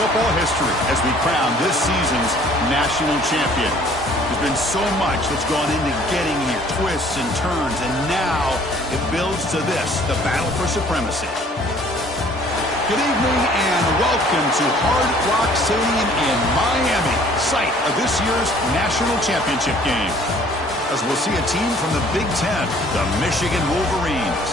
football history as we crown this season's national champion. There's been so much that's gone into getting here, twists and turns, and now it builds to this, the battle for supremacy. Good evening and welcome to Hard Rock Stadium in Miami, site of this year's national championship game. As we'll see a team from the Big Ten, the Michigan Wolverines,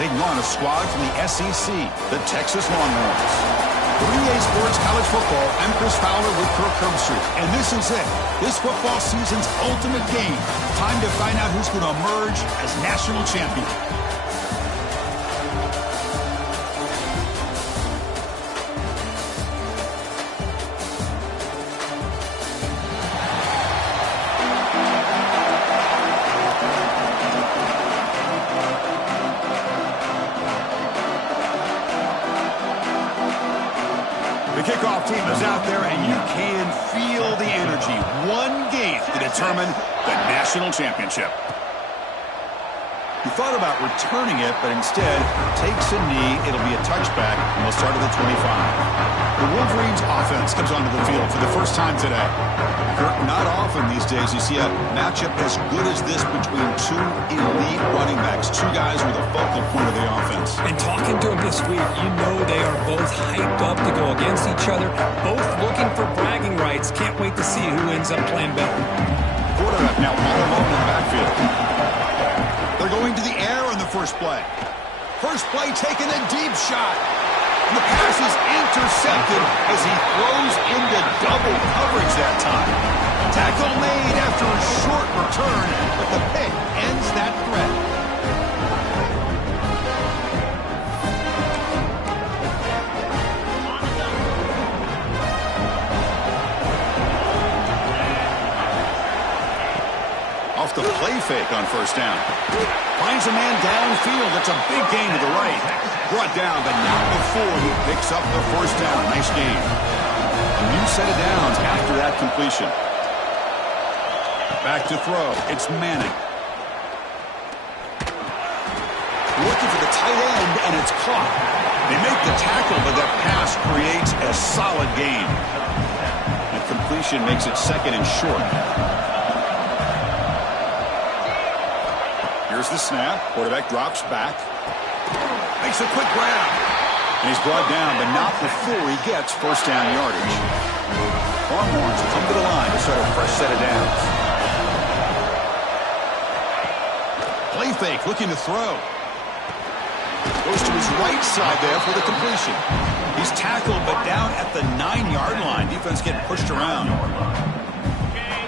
taking on a squad from the SEC, the Texas Longhorns. For EA Sports College Football, I'm Chris Fowler with Kirk Herbstreit, and this is it. This football season's ultimate game. Time to find out who's going to emerge as national champion. The kickoff team is out there, and you can feel the energy. One game to determine the national championship. He thought about returning it, but instead takes a knee. It'll be a touchback, and they'll start at the 25. The Wolverines offense comes onto the field for the first time today. Not often these days you see a matchup as good as this between two elite running backs, two guys with a focal point of the offense. And talking to them this week, you know they are both hyped up to go against each other, both looking for bragging rights. Can't wait to see who ends up playing better. Quarterback now all alone in the backfield. They're going to the air on the first play. First play taking a deep shot. And the pass is intercepted as he throws into double coverage that time. Tackle made after a short return, but the pick ends that threat. Off the play fake on first down. Finds a man downfield. It's a big gain to the right. Brought down, but not before he picks up the first down. Nice gain. A new set of downs after that completion. Back to throw. It's Manning. Looking for the tight end, and it's caught. They make the tackle, but that pass creates a solid gain. The completion makes it second and short. Here's the snap. Quarterback drops back. Makes a quick grab. And he's brought down, but not before he gets first down yardage. Longhorns come to the line to start a fresh set of downs. Play fake, looking to throw. Goes to his right side there for the completion. He's tackled, but down at the 9-yard line. Defense getting pushed around.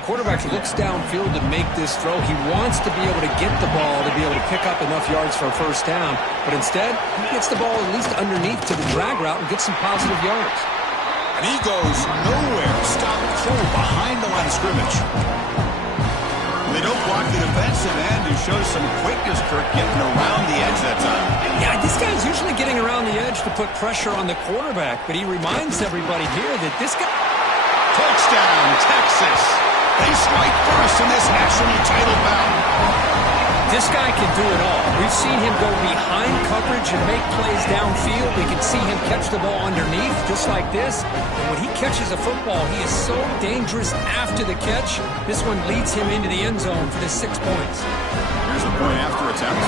Quarterback looks downfield to make this throw. He wants to be able to get the ball to be able to pick up enough yards for a first down. But instead, he gets the ball at least underneath to the drag route and gets some positive yards. And he goes nowhere. Stopped cold behind the line of scrimmage. They don't block the defensive end, who shows some quickness, Kirk, getting around the edge that time. Yeah, this guy's usually getting around the edge to put pressure on the quarterback, but he reminds everybody here that this guy... Touchdown, Texas. They strike first in this national title bout. This guy can do it all. We've seen him go behind coverage and make plays downfield. We can see him catch the ball underneath, just like this. And when he catches a football, he is so dangerous after the catch. This one leads him into the end zone for the 6 points. Here's the point after attempt.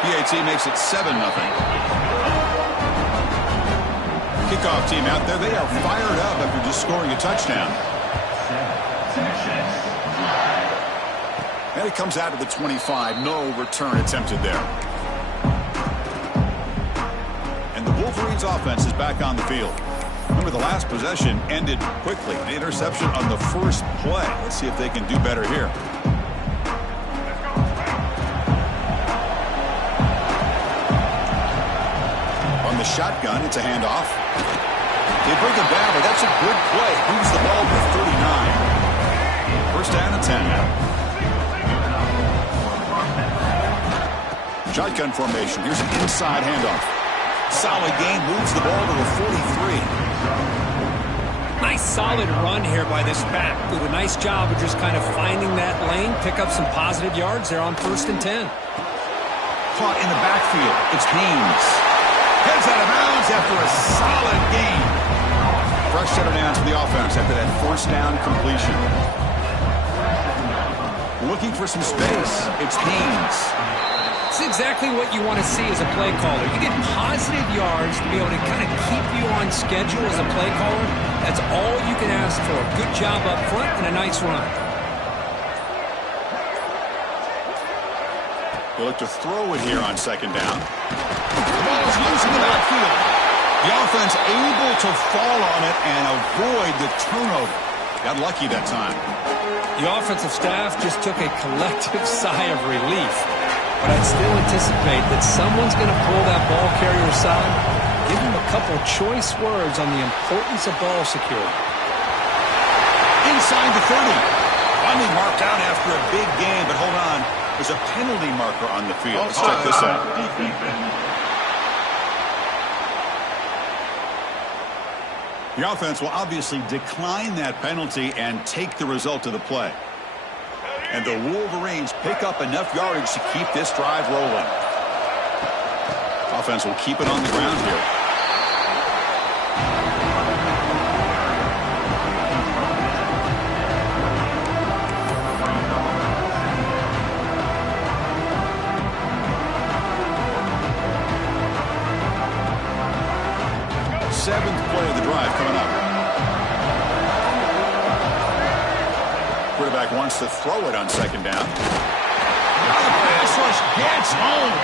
PAT makes it 7-0. Kickoff team out there. They are fired up after just scoring a touchdown. And it comes out to the 25. No return attempted there. And the Wolverines offense is back on the field. Remember, the last possession ended quickly. An interception on the first play. Let's see if they can do better here. On the shotgun, it's a handoff. They bring it down, but that's a good play. Moves the ball to 39. First down and 10 now. Shotgun formation. Here's an inside handoff. Solid gain. Moves the ball to the 43. Nice solid run here by this back. Did a nice job of just kind of finding that lane, pick up some positive yards there on 1st and 10. caught in the backfield. It's Haynes. Heads out of bounds after a solid gain. Fresh set of downs for the offense after that first down completion. Looking for some space. It's Haynes. It's exactly what you want to see as a play caller. You get positive yards to be able to kind of keep you on schedule as a play caller. That's all you can ask for. Good job up front and a nice run. They look to throw it here on second down. The ball is loose in the backfield. The offense able to fall on it and avoid the turnover. Got lucky that time. The offensive staff just took a collective sigh of relief. But I'd still anticipate that someone's going to pull that ball carrier aside, give him a couple choice words on the importance of ball security. Inside the 30. Finally marked out after a big game, but hold on. There's a penalty marker on the field. Let's check this out. The offense will obviously decline that penalty and take the result of the play. And the Wolverines pick up enough yardage to keep this drive rolling. Offense will keep it on the ground here. Seventh play of the drive coming up. Quarterback wants to throw it on second down. Now the pass rush gets home.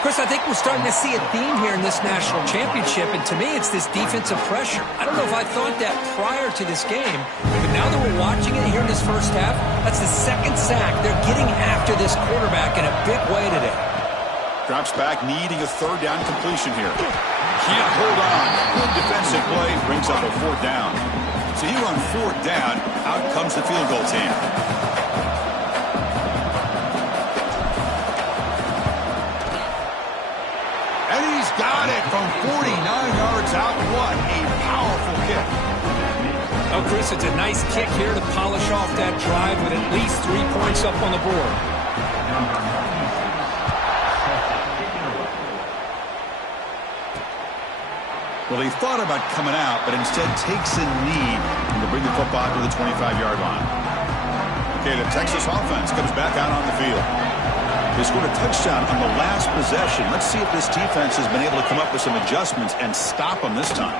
Chris, I think we're starting to see a theme here in this national championship, and to me it's this defensive pressure. I don't know if I thought that prior to this game, but now that we're watching it here in this first half, that's the second sack. They're getting after this quarterback in a big way today. Drops back, needing a third down completion here. Can't hold on. Good defensive play, brings up a fourth down. So here on fourth down, out comes the field goal team. And he's got it from 49 yards out. What a powerful kick. Oh, Chris, it's a nice kick here to polish off that drive with at least 3 points up on the board. Well, he thought about coming out, but instead takes a knee to bring the football to the 25-yard line. Okay, the Texas offense comes back out on the field. They scored a touchdown on the last possession. Let's see if this defense has been able to come up with some adjustments and stop them this time.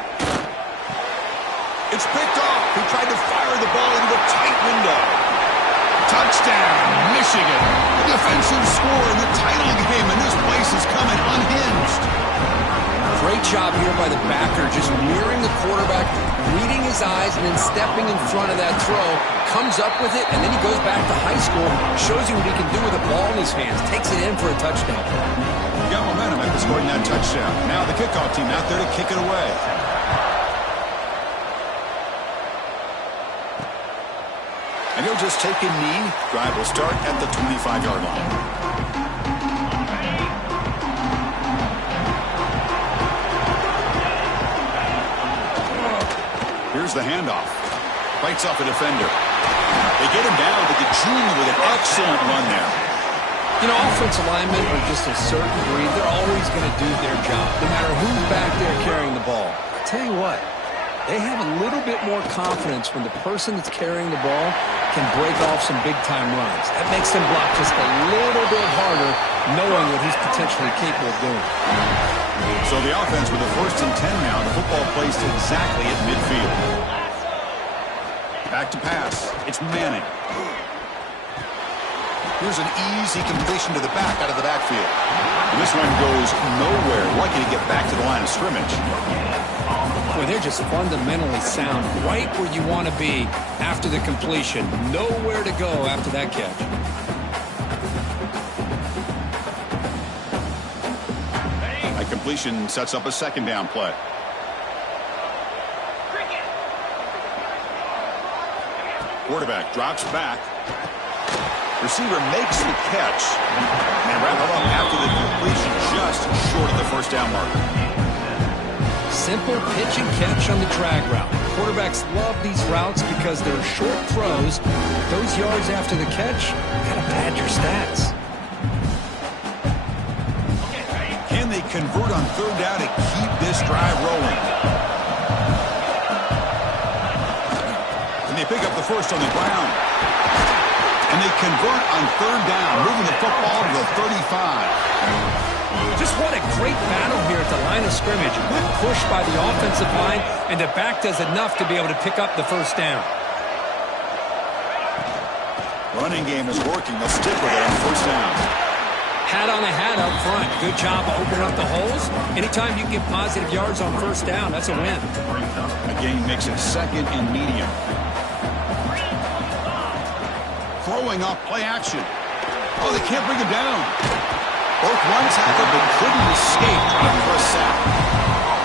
It's picked off. He tried to fire the ball into a tight window. Touchdown, Michigan. A defensive score in the title game, and this place is coming unhinged. Great job here by the backer, just mirroring the quarterback, reading his eyes, and then stepping in front of that throw. Comes up with it, and then he goes back to high school, shows you what he can do with the ball in his hands, takes it in for a touchdown. Got momentum after scoring that touchdown. Now the kickoff team out there to kick it away. And he'll just take a knee. Drive will start at the 25-yard line. Here's the handoff. Fights off a defender. They get him down, but the junior with an excellent run there. You know, offensive linemen are just a certain breed. They're always going to do their job, no matter who's back there carrying the ball. I'll tell you what, they have a little bit more confidence when the person that's carrying the ball can break off some big-time runs. That makes them block just a little bit harder, knowing what he's potentially capable of doing. So the offense with the 1st and 10 now, the football placed exactly at midfield. Back to pass. It's Manning. Here's an easy completion to the back out of the backfield. And this one goes nowhere. Lucky to get back to the line of scrimmage. Boy, they're just fundamentally sound, right where you want to be after the completion. Nowhere to go after that catch. That completion sets up a second down play. Quarterback drops back. Receiver makes the catch. And wrap it up after the completion, just short of the first down marker. Simple pitch and catch on the drag route. Quarterbacks love these routes because they're short throws. Those yards after the catch, gotta pad your stats. convert on third down to keep this drive rolling. And they pick up the first on the ground. And they convert on third down, moving the football to the 35. Just what a great battle here at the line of scrimmage. Good push by the offensive line, and the back does enough to be able to pick up the first down. Running game is working. They'll stick with it on first down. Hat on a hat up front. Good job opening up the holes. Anytime you get positive yards on first down, that's a win. Again, makes it second and medium. Throwing off play action. Oh, they can't bring him down. Both one tackle, but couldn't escape on the first sack.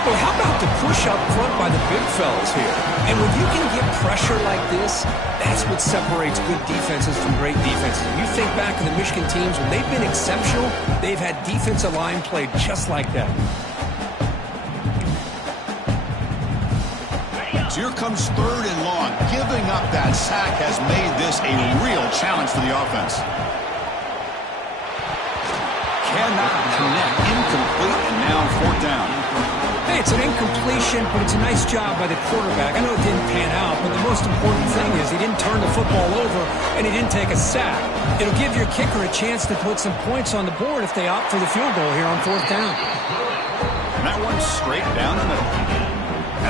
Well, how about the push up front by the big fellas here? And when you can get pressure like this, that's what separates good defenses from great defenses. You think back to the Michigan teams, when they've been exceptional, they've had defensive line played just like that. So here comes third and long. Giving up that sack has made this a real challenge for the offense. Cannot connect. Incomplete, and now fourth down. Hey, it's an incompletion, but it's a nice job by the quarterback. I know it didn't pan out, but the most important thing is he didn't turn the football over and he didn't take a sack. It'll give your kicker a chance to put some points on the board if they opt for the field goal here on fourth down. And that one's straight down the middle.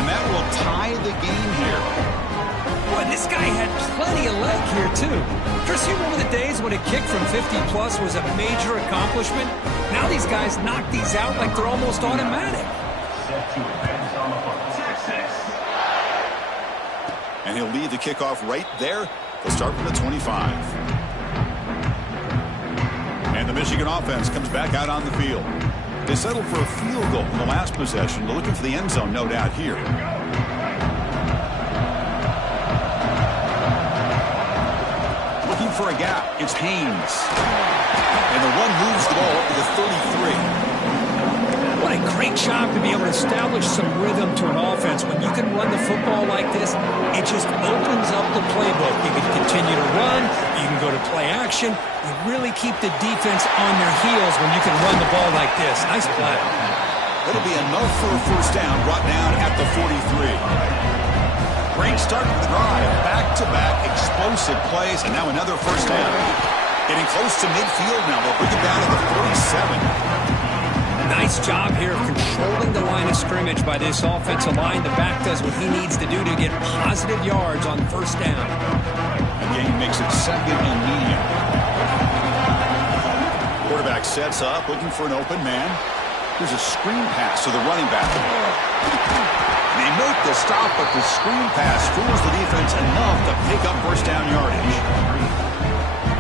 And that will tie the game here. Boy, this guy had plenty of leg here, too. Chris, you remember the days when a kick from 50-plus was a major accomplishment? Now these guys knock these out like they're almost automatic. And he'll lead the kickoff right there. They'll start from the 25. And the Michigan offense comes back out on the field. They settled for a field goal in the last possession. They're looking for the end zone, no doubt, here. Looking for a gap. It's Haynes. And the one moves the ball up to the 33. What a great job to be able to establish some rhythm to an offense. When you can run the football like this, it just opens up the playbook. You can continue to run. You can go to play action. You really keep the defense on their heels when you can run the ball like this. Nice play. It'll be enough for a first down, brought down at the 43. Great start to the drive. Back-to-back explosive plays, and now another first down. Getting close to midfield now. They'll bring it down to the 47. Nice job here of controlling the line of scrimmage by this offensive line. The back does what he needs to do to get positive yards on first down. Again, makes it second and medium. Quarterback sets up, looking for an open man. There's a screen pass to the running back. They make the stop, but the screen pass fools the defense enough to pick up first down yardage.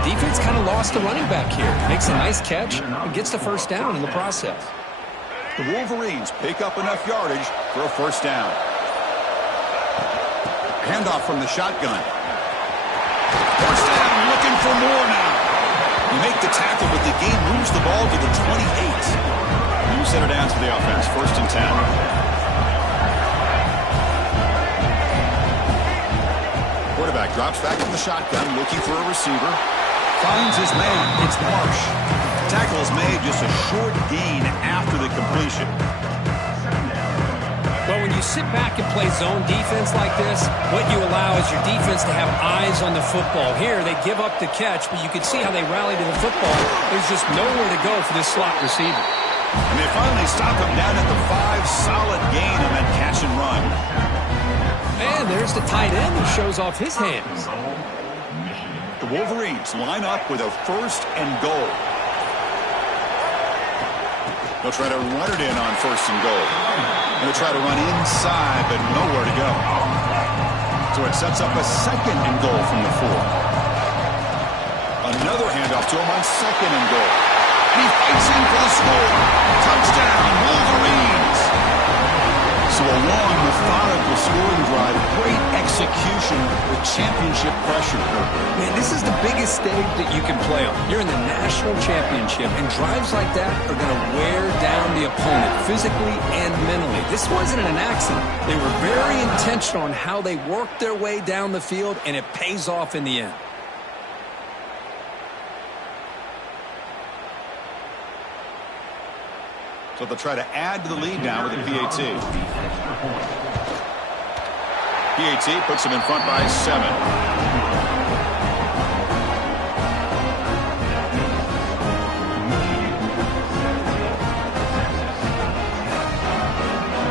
Defense kind of lost the running back here. Makes a nice catch and gets the first down in the process. The Wolverines pick up enough yardage for a first down. Handoff from the shotgun. First down, looking for more now. You make the tackle, but the game moves the ball to the 28. New center down to the offense, first and 10. Quarterback drops back from the shotgun, looking for a receiver. Finds his man. It's Marsh. Tackle is made, just a short gain after the completion. Well, when you sit back and play zone defense like this, what you allow is your defense to have eyes on the football. Here, they give up the catch, but you can see how they rally to the football. There's just nowhere to go for this slot receiver. And they finally stop him down at the 5. Solid gain on that catch and run. And there's the tight end who shows off his hands. The Wolverines line up with a first and goal. They'll try to run it in on first and goal. They'll try to run inside, but nowhere to go. So it sets up a second and goal from the 4. Another handoff to him on second and goal. And he fights in for the score. Touchdown, Wolverines! So a long, methodical scoring drive. Great execution with championship pressure. Man, this is the biggest stage that you can play on. You're in the national championship, and drives like that are going to wear down the opponent physically and mentally. This wasn't an accident. They were very intentional on how they worked their way down the field, and it pays off in the end. So they'll try to add to the lead now with a PAT. PAT puts them in front by 7.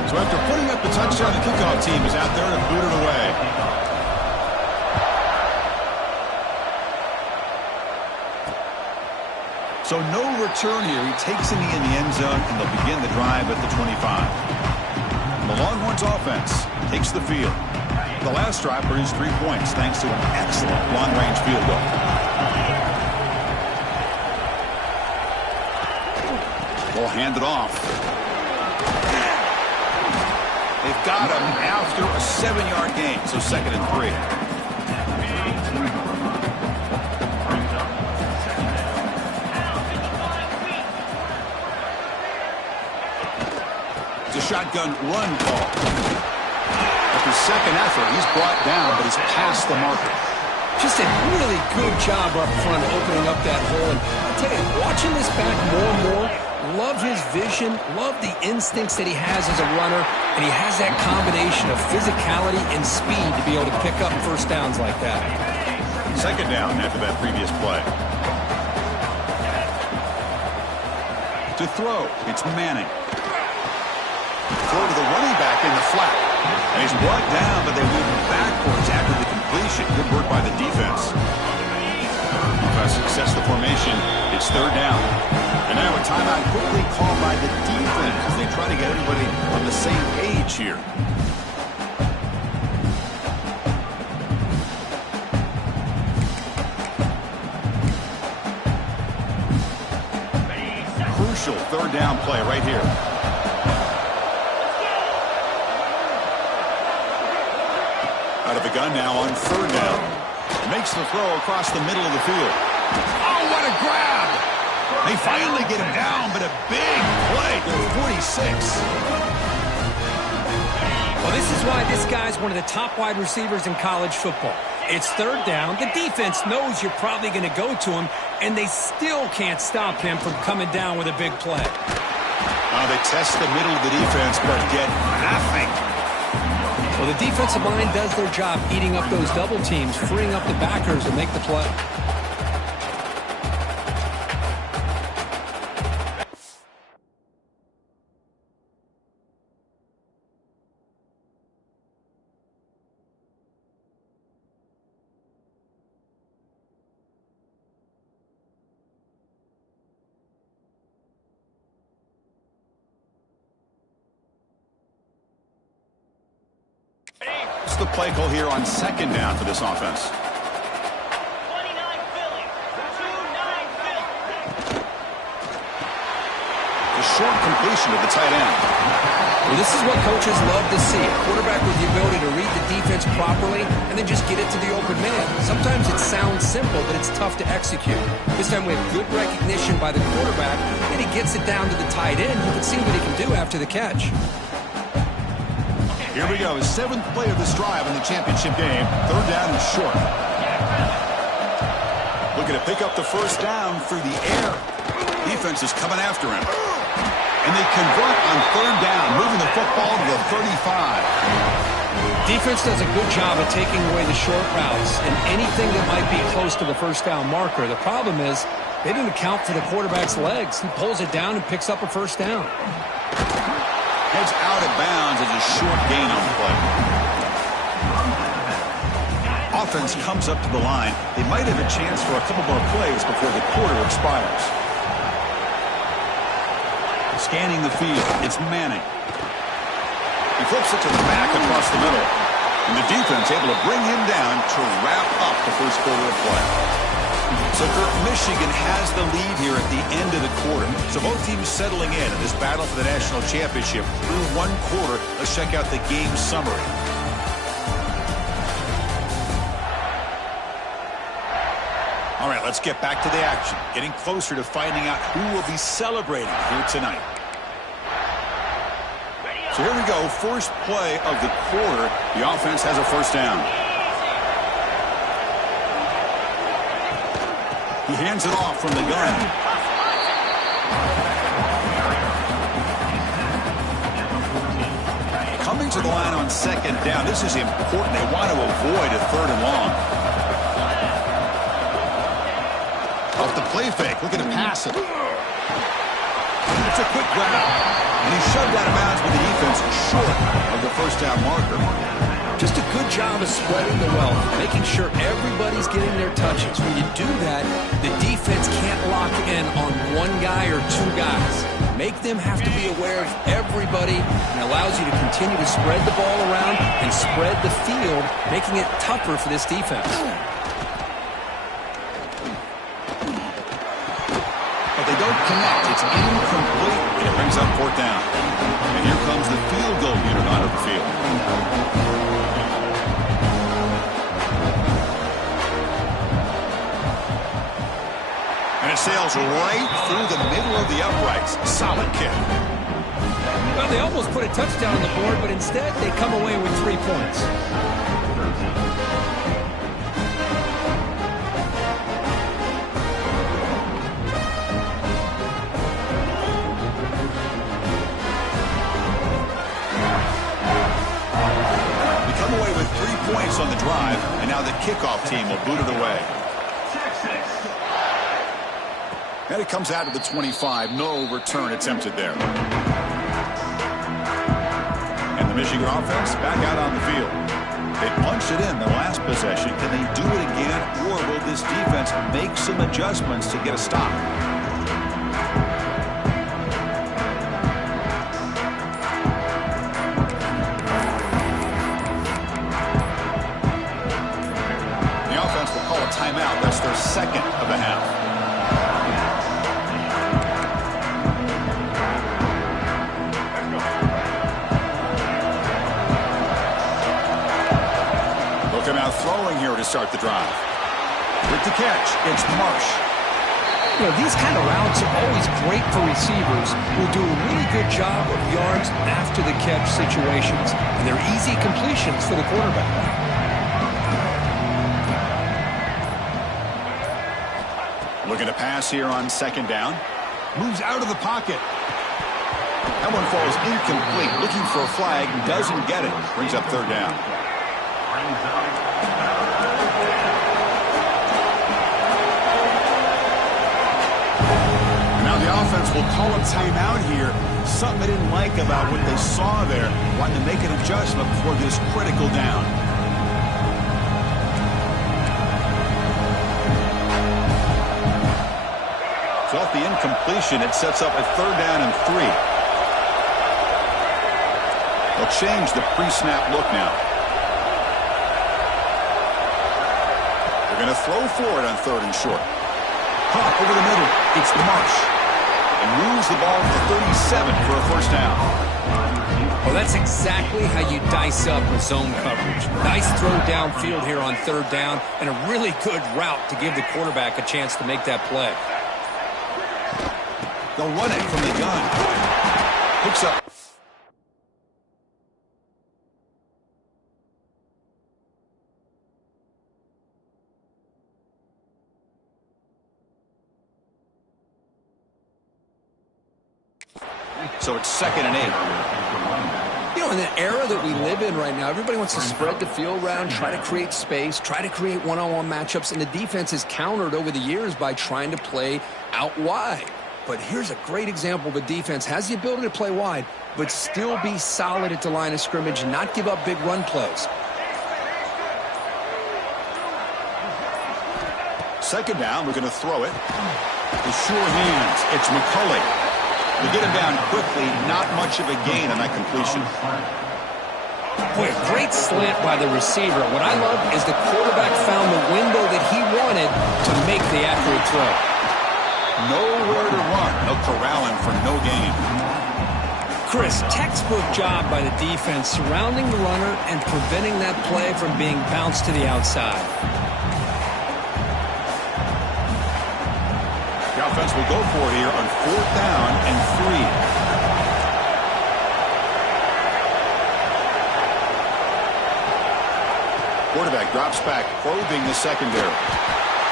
So after putting up the touchdown, the kickoff team is out there to boot it away. So no return here. He takes it in the end zone, and they'll begin the drive at the 25. The Longhorns offense takes the field. The last drive produced 3 points thanks to an excellent long-range field goal. They'll hand it off. They've got him after a 7-yard gain, so 2nd and 3. It's a shotgun run call. After second effort, he's brought down, but he's past the marker. Just a really good job up front opening up that hole. And I'll tell you, watching this back more and more, love his vision, love the instincts that he has as a runner, and he has that combination of physicality and speed to be able to pick up first downs like that. 2nd down after that previous play. To throw, it's Manning. Throw to the running back in the flat. And he's brought down, but they move backwards after the completion. Good work by the defense. By success the formation, it's 3rd down. And now a timeout quickly called by the defense as they try to get everybody on the same page here. Crucial 3rd down play right here. Out of the gun now on 3rd down. Makes the throw across the middle of the field. Oh, what a grab! They finally get him down, but a big play to 46. Well, this is why this guy's one of the top wide receivers in college football. It's 3rd down. The defense knows you're probably going to go to him, and they still can't stop him from coming down with a big play. They test the middle of the defense, but get nothing. Well, the defensive line does their job eating up those double teams, freeing up the backers to make the play. What's the play call here on 2nd down for this offense? 29 The short completion of the tight end. Well, this is what coaches love to see. A quarterback with the ability to read the defense properly and then just get it to the open man. Sometimes it sounds simple, but it's tough to execute. This time we have good recognition by the quarterback, and he gets it down to the tight end. You can see what he can do after the catch. Here we go. 7th play of this drive in the championship game. 3rd down and short. Looking to pick up the first down through the air. Defense is coming after him. And they convert on 3rd down, moving the football to the 35. Defense does a good job of taking away the short routes and anything that might be close to the first down marker. The problem is they didn't account for the quarterback's legs. He pulls it down and picks up a first down. Heads out of bounds as a short gain on the play. Offense comes up to the line. They might have a chance for a couple more plays before the quarter expires. Scanning the field, it's Manning. He flips it to the back across the middle. And the defense able to bring him down to wrap up the first quarter of play. So Kirk, Michigan has the lead here at the end of the quarter. So both teams settling in this battle for the national championship through 1 quarter. Let's check out the game summary. All right, let's get back to the action. Getting closer to finding out who will be celebrating here tonight. So here we go, first play of the quarter. The offense has a first down. He hands it off from the gun. Returning to the line on second down. This is important. They want to avoid a 3rd and long. Off the play fake. Looking to pass it. It's a quick grab. And he's shoved out of bounds with the defense short of the first down marker. Just a good job of spreading the wealth, making sure everybody's getting their touches. When you do that, the defense can't lock in on one guy or 2 guys. Make them have to be aware of everybody, and allows you to continue to spread the ball around and spread the field, making it tougher for this defense. But they don't connect. It's incomplete, and it brings up 4th down. And here comes the field goal unit onto the field. And it sails right through the middle of the uprights. Solid kick. Well, they almost put a touchdown on the board, but instead they come away with 3 points. We come away with 3 points on the drive, and now the kickoff team will boot it away. And it comes out of the 25. No return attempted there. And the Michigan offense back out on the field. They punched it in the last possession. Can they do it again, or will this defense make some adjustments to get a stop? The offense will call a timeout. That's their 2nd of the half. Now throwing here to start the drive. With the catch, it's Marsh. You know, these kind of routes are always great for receivers who do a really good job of yards after the catch situations. And they're easy completions for the quarterback. Looking to pass here on 2nd down. Moves out of the pocket. That one falls incomplete. Looking for a flag. Doesn't get it. Brings up 3rd down. The offense will call a timeout here. Something they didn't like about what they saw there. Wanting to make an adjustment before this critical down. So off the incompletion, it sets up a 3rd down and 3. They'll change the pre-snap look now. They're going to throw for it on 3rd and short. Caught over the middle. It's Marsh. And moves the ball to 37 for a 1st down. Well, that's exactly how you dice up a zone coverage. Nice throw downfield here on 3rd down, and a really good route to give the quarterback a chance to make that play. They'll run it from the gun. Picks up. So it's 2nd and 8. You know, in the era that we live in right now, everybody wants to spread the field around, try to create space, try to create one-on-one matchups, and the defense is countered over the years by trying to play out wide. But here's a great example of a defense has the ability to play wide, but still be solid at the line of scrimmage and not give up big run plays. 2nd down, we're going to throw it. With sure hands, it's McCulley. They get him down quickly, not much of a gain on that completion. Boy, a great slant by the receiver. What I love is the quarterback found the window that he wanted to make the accurate throw. Nowhere to run. They'll corral him for no gain. Chris, textbook job by the defense surrounding the runner and preventing that play from being bounced to the outside. The offense will go for it here on 4th down and 3. Quarterback drops back, probing the secondary.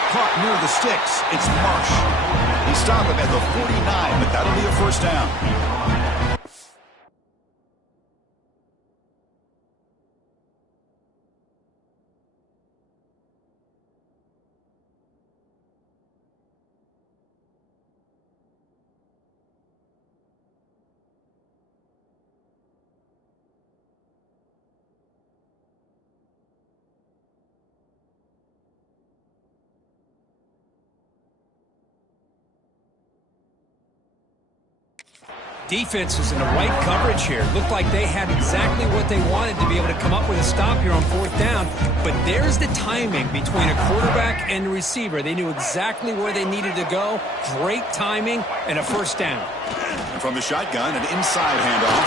Caught near the sticks. It's Marsh. He stopped him at the 49, but that'll be a 1st down. defense was in the right coverage here. Looked like they had exactly what they wanted to be able to come up with a stop here on 4th down. But there's the timing between a quarterback and the receiver. They knew exactly where they needed to go. Great timing and a 1st down. And from the shotgun, an inside handoff.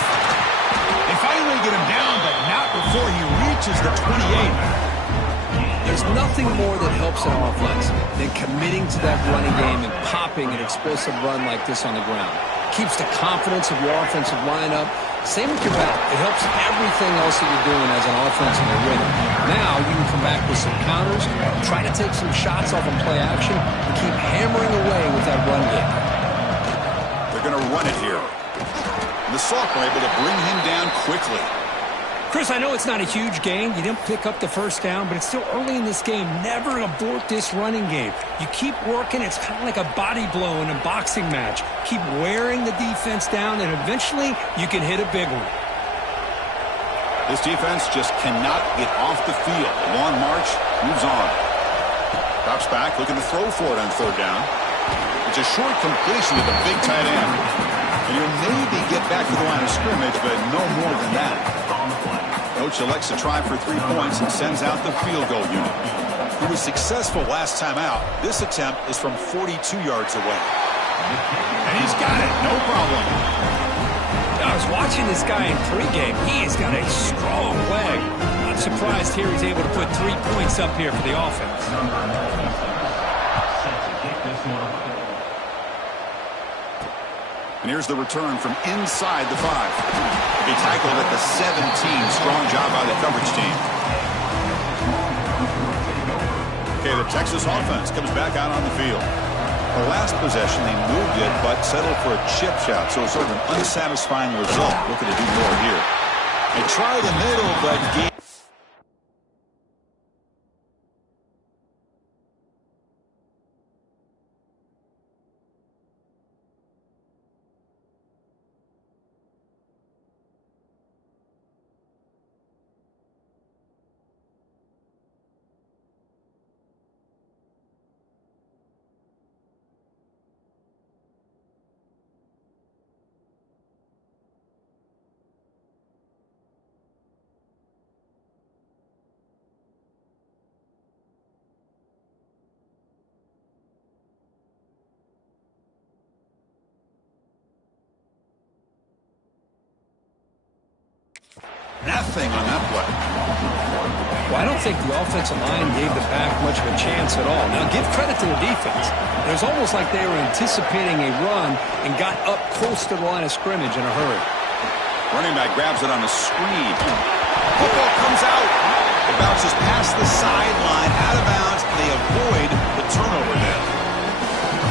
They finally get him down, but not before he reaches the 28. There's nothing more that helps an offense than committing to that running game and popping an explosive run like this on the ground. Keeps the confidence of your offensive lineup. Same with your back. It helps everything else that you're doing as an offense in your rhythm. Now you can come back with some counters, try to take some shots off and play action, and keep hammering away with that run game. They're going to run it here. And the Sophomore able to bring him down quickly. Chris, I know it's not a huge gain. You didn't pick up the 1st down, but it's still early in this game. Never abort this running game. You keep working. It's kind of like a body blow in a boxing match. Keep wearing the defense down, and eventually you can hit a big one. This defense just cannot get off the field. Long march, moves on. Drops back, looking to throw for it on 3rd down. It's a short completion to the big tight end. And he'll maybe get back to the line of scrimmage, but no more than that. Coach elects to try for 3 points and sends out the field goal unit. He was successful last time out. This attempt is from 42 yards away. And he's got it, no problem. I was watching this guy in pregame. He has got a strong leg. Not surprised here he's able to put 3 points up here for the offense. And here's the return from inside the 5. He tackled at the 17. Strong job by the coverage team. Okay, the Texas offense comes back out on the field. The last possession, they moved it, but settled for a chip shot, so sort of an unsatisfying result. Looking to do more here. They try the middle, but nothing on that play. Well, I don't think the offensive line gave the back much of a chance at all. Now, give credit to the defense. It was almost like they were anticipating a run and got up close to the line of scrimmage in a hurry. Running back grabs it on a screen. Football comes out. It bounces past the sideline, out of bounds. They avoid the turnover there.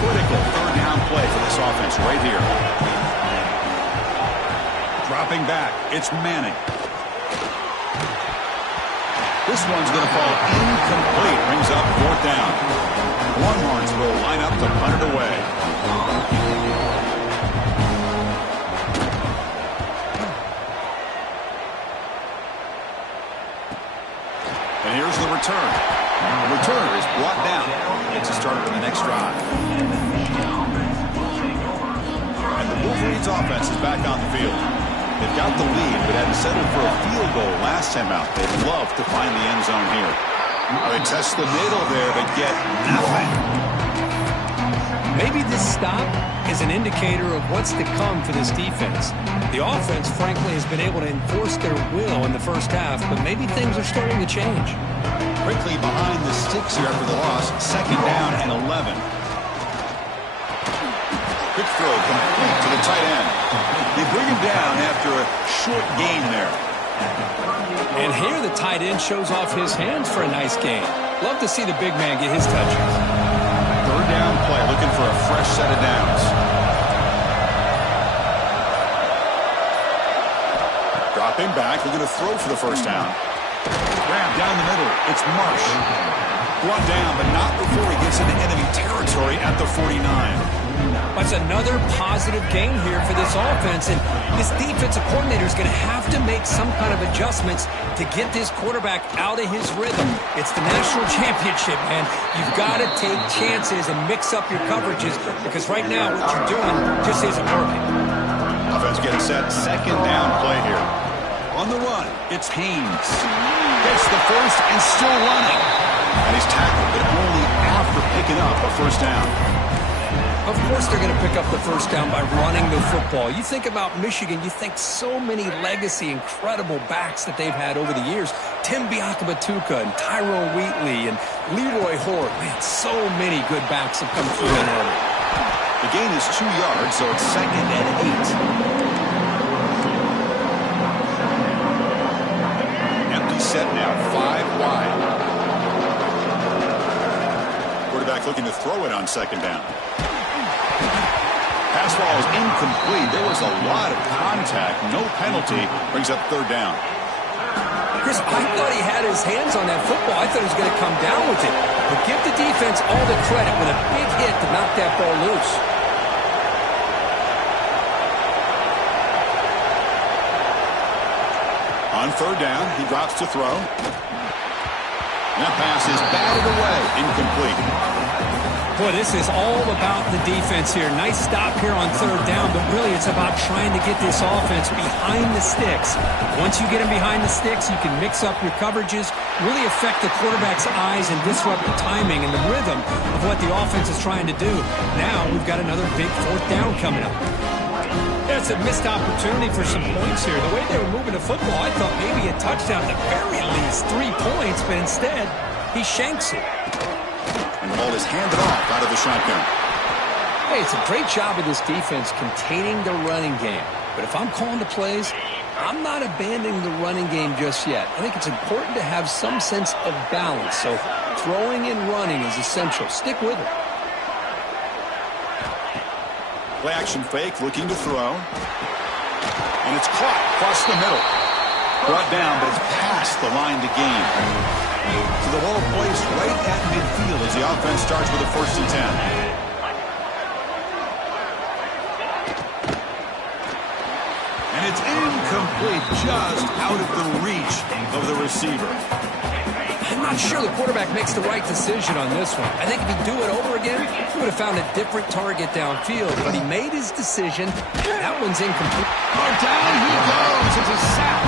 Critical 3rd down play for this offense right here. Dropping back, it's Manning. This one's going to fall incomplete. Brings up 4th down. Longhorns will line up to punt it away. And here's the return. The returner is brought down. Gets a start on the next drive. And the Wolverines offense is back on the field. They've got the lead, but had to settle for a field goal last time out. They'd love to find the end zone here. They test the middle there, but get nothing. Maybe this stop is an indicator of what's to come for this defense. The offense, frankly, has been able to enforce their will in the 1st half, but maybe things are starting to change. Quickly behind the sticks here after the loss. 2nd down and 11. Quick throw complete to the tight end. They bring him down after a short gain there. And here the tight end shows off his hands for a nice gain. Love to see the big man get his touches. 3rd down play, looking for a fresh set of downs. Dropping back, looking to throw for the 1st down. Grab down the middle, it's Marsh. Brought down, but not before he gets into enemy territory at the 49. That's another positive gain here for this offense, and this defensive coordinator is going to have to make some kind of adjustments to get this quarterback out of his rhythm. It's the national championship, man. You've got to take chances and mix up your coverages, because right now what you're doing just isn't working. Offense As we get set, second down play here. On the run, it's Haynes. Gets the first and still running. And he's tackled, but only after picking up a first down. Of course they're going to pick up the first down by running the football. You think about Michigan, you think so many legacy, incredible backs that they've had over the years. Tim Biakabatuka and Tyrone Wheatley and Leroy Horde. Man, so many good backs have come through in order. The gain is 2 yards, so it's 2nd and 8. Empty set now, 5 wide. Quarterback looking to throw it on second down. Pass ball is incomplete. There was a lot of contact. No penalty. Brings up third down. Chris, I thought he had his hands on that football. I thought he was going to come down with it. But give the defense all the credit with a big hit to knock that ball loose. On third down, he drops to throw. That pass is batted away. Incomplete. Boy, this is all about the defense here. Nice stop here on third down, but really it's about trying to get this offense behind the sticks. Once you get them behind the sticks, you can mix up your coverages, really affect the quarterback's eyes and disrupt the timing and the rhythm of what the offense is trying to do. Now we've got another big fourth down coming up. That's a missed opportunity for some points here. The way they were moving the football, I thought maybe a touchdown at the very least, 3 points, but instead he shanks it. And the ball is handed off out of the shotgun. Hey, it's a great job of this defense containing the running game. But if I'm calling the plays, I'm not abandoning the running game just yet. I think it's important to have some sense of balance. So throwing and running is essential. Stick with it. Play action fake, looking to throw. And it's caught across the middle. Brought down, but it's past the line to gain. So the ball placed right at midfield as the offense starts with a 1st and 10. And it's incomplete, just out of the reach of the receiver. I'm not sure the quarterback makes the right decision on this one. I think if he'd do it over again, he would have found a different target downfield. But he made his decision. That one's incomplete. Oh, down he goes. It's a sack.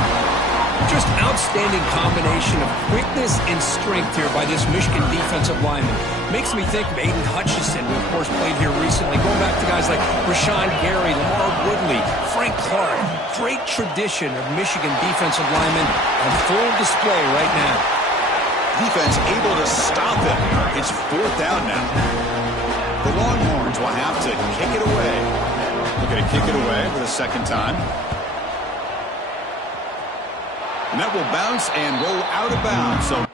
Just outstanding combination of quickness and strength here by this Michigan defensive lineman. Makes me think of Aiden Hutchinson, who of course played here recently. Going back to guys like Rashawn Gary, Lamar Woodley, Frank Clark. Great tradition of Michigan defensive linemen on full display right now. Defense able to stop it. It's 4th down now. The Longhorns will have to kick it away. Looking to kick it away for the 2nd time. And that will bounce and roll out of bounds. So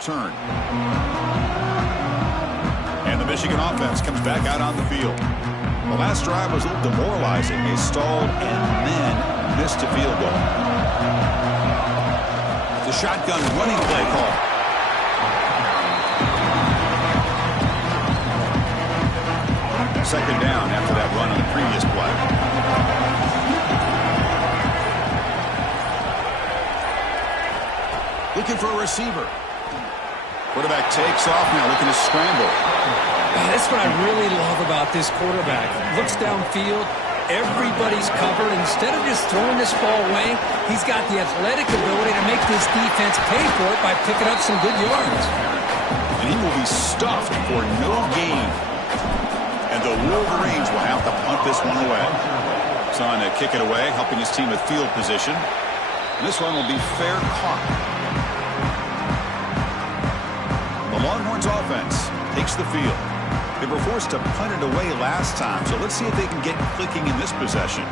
turn. And the Michigan offense comes back out on the field. The last drive was a little demoralizing. They stalled and then missed a field goal. The shotgun running play call. Second down after that run on the previous play. Looking for a receiver. Quarterback takes off now, looking to scramble. That's what I really love about this quarterback. Looks downfield, everybody's covered. Instead of just throwing this ball away, he's got the athletic ability to make this defense pay for it by picking up some good yards. And he will be stuffed for no gain. And the Wolverines will have to punt this one away. He's on to kick it away, helping his team with field position. And this one will be fair caught. The Longhorns offense takes the field. They were forced to punt it away last time, so let's see if they can get clicking in this possession.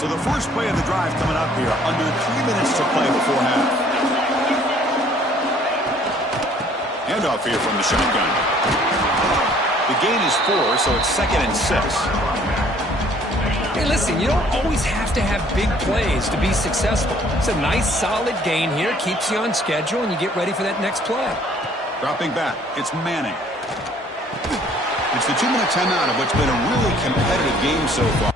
So the first play of the drive coming up here, under 3 minutes to play before half. Handoff here from the shotgun. The gain is 4, so it's 2nd and 6. Hey, listen, you don't always have to have big plays to be successful. It's a nice, solid gain here. Keeps you on schedule, and you get ready for that next play. Dropping back, it's Manning. It's the 2-minute timeout of what's been a really competitive game so far.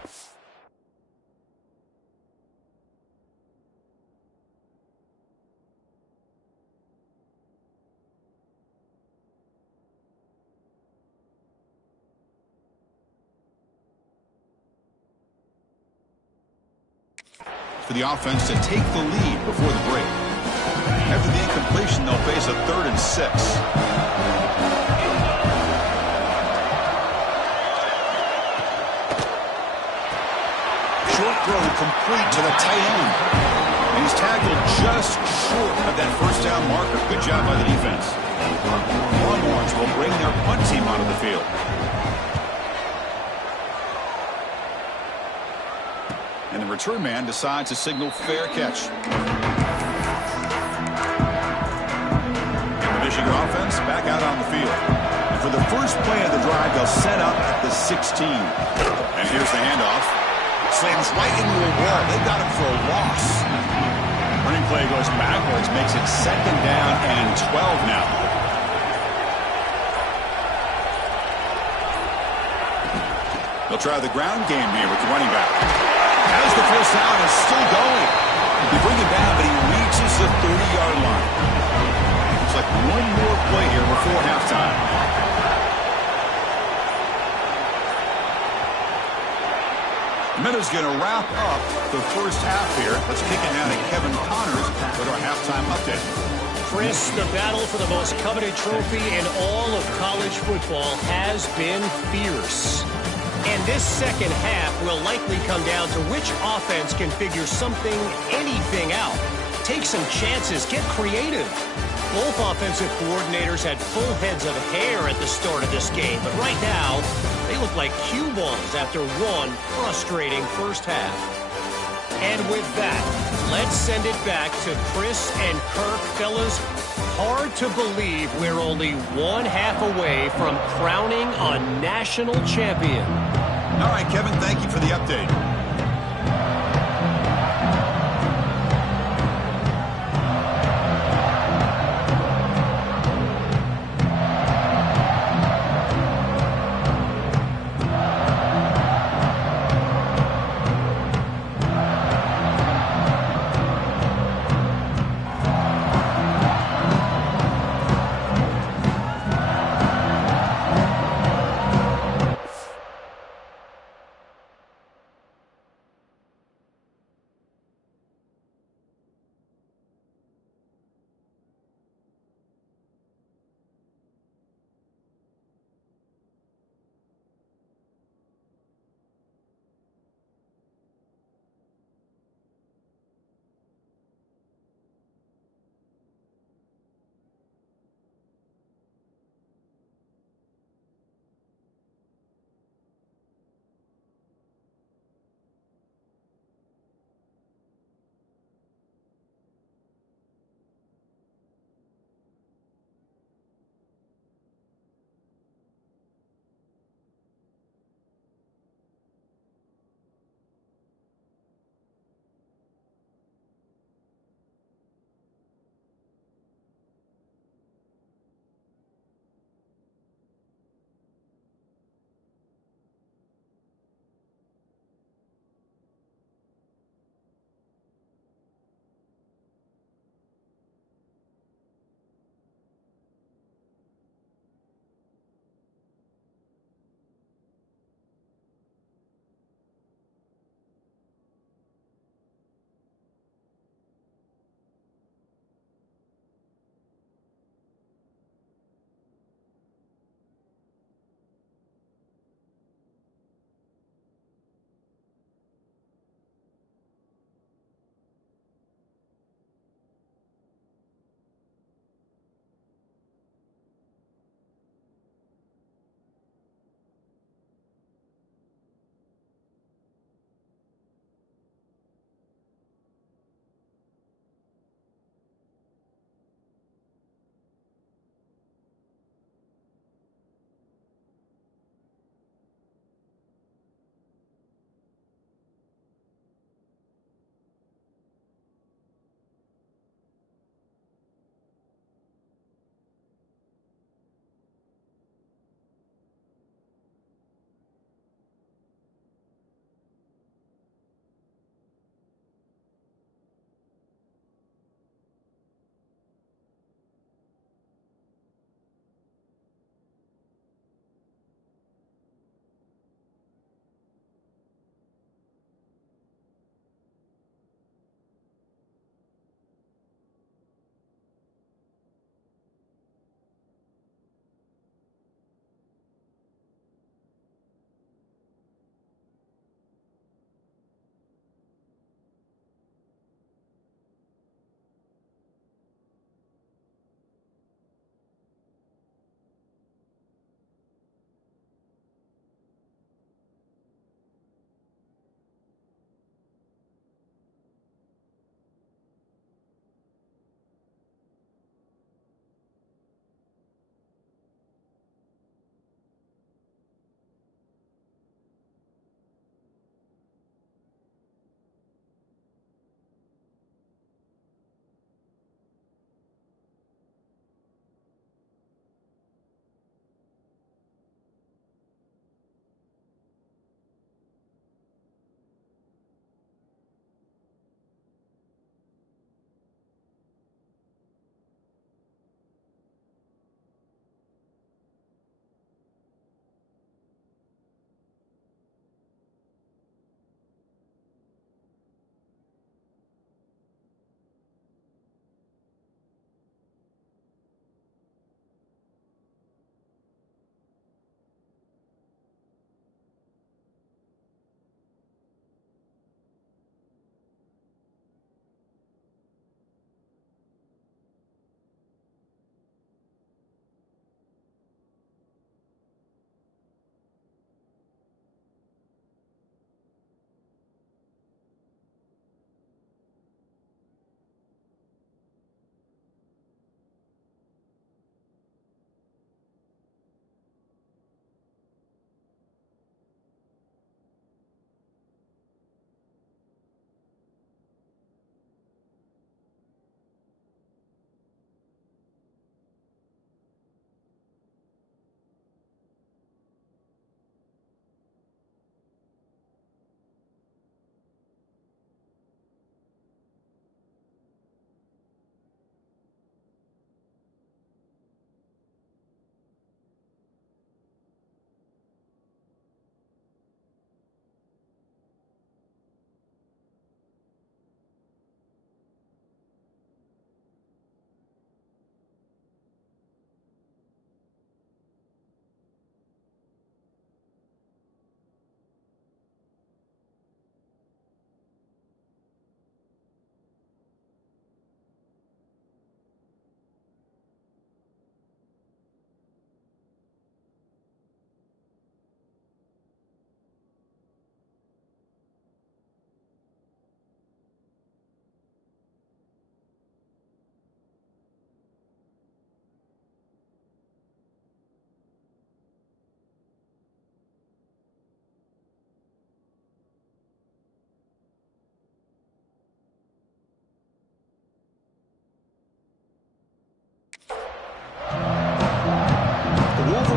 For the offense to take the lead before the break. After the incompletion, they'll face a 3rd and 6. Short throw complete to the tight end. And he's tackled just short of that first down marker. Good job by the defense. Longhorns will bring their punt team onto the field. And the return man decides to signal fair catch. And the Michigan offense back out on the field. And for the first play of the drive, they'll set up at the 16. And here's the handoff. Slams right into a wall. They got him for a loss. Running play goes backwards, makes it 2nd down and 12 now. They'll try the ground game here with the running back. Has the first down, is still going. They bring it down, but he reaches the 30-yard line. Looks like one more play here before halftime. Minutes going to wrap up the first half here. Let's kick it now to Kevin Connors with our halftime update. Chris, the battle for the most coveted trophy in all of college football has been fierce. And this second half will likely come down to which offense can figure something, anything out. Take some chances, get creative. Both offensive coordinators had full heads of hair at the start of this game, but right now, they look like cue balls after one frustrating first half. And with that, let's send it back to Chris and Kirk. Fellas, hard to believe we're only one half away from crowning a national champion. All right, Kevin, thank you for the update.